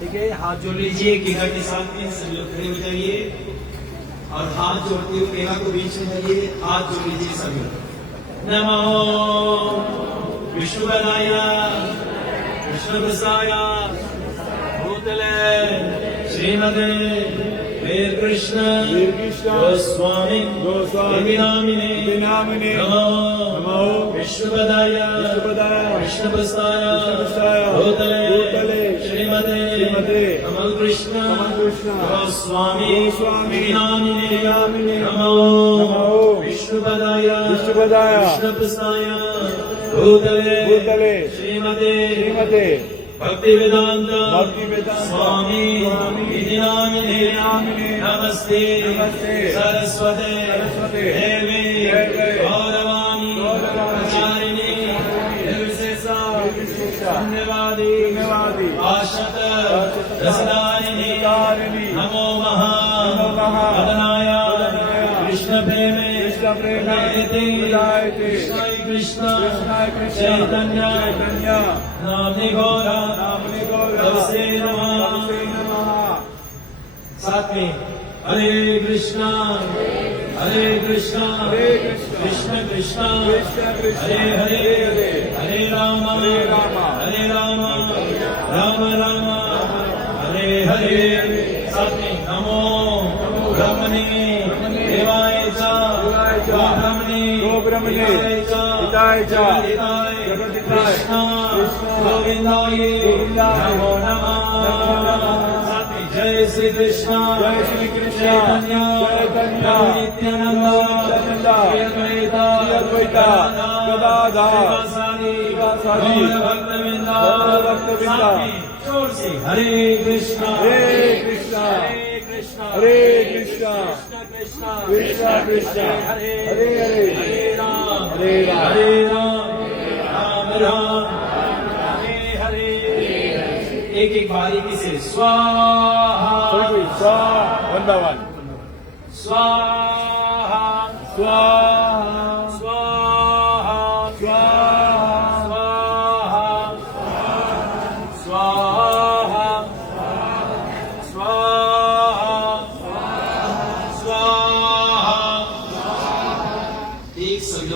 ठीक है, हाथ जोड़ लीजिए केला के साथ में। सभी लोग खड़े हो जाइए और हाथ जोड़ते हुए केला को बीच में धरिए। हाथ जोड़ लीजिए सभी लोग। नमो विष्णुपदाय कृष्णप्रसाय भूतले श्रीमते वीर कृष्ण गोस्वामी नामिने नमो विष्णुपदाय कृष्णप्रसाय भूतले श्रीमते कमल कृष्ण गोस्वामी नामिने नमो विष्णुपदाय कृष्णप्रसाय भूतले श्रीमते भक्ति वेदांत स्वामी नामिने नमस्ते सरस्वते देवी गौरवाणी प्रचारिणी निर्विशेषा धन्यवादी आशत रसदारिणी नमो महावदनाय कृष्ण प्रेमे कृष्णाय कृष्ण चैतन्य नाम्नि घोरा तस्मै नमः। साथ में हरे कृष्णा कृष्ण कृष्ण हरे हरे हरे राम राम राम हरे हरे साथ में नमो ब्रह्मणे देवाय च ब्रह्मणे हिताय च कृष्ण गोविंदाय नमो नमः साथ में जय श्री कृष्ण चैतन्य प्रभु नित्यानंद अद्वैत गदाधर श्रीवासादि गौर भक्तवृंद जोर से हरे कृष्णा हरे कृष्णा कृष्ण कृष्ण हरे हरे राम राम हरे हरे एक एक बारीकी से स्वाहा वृंदावन स्वाहा स्वाहा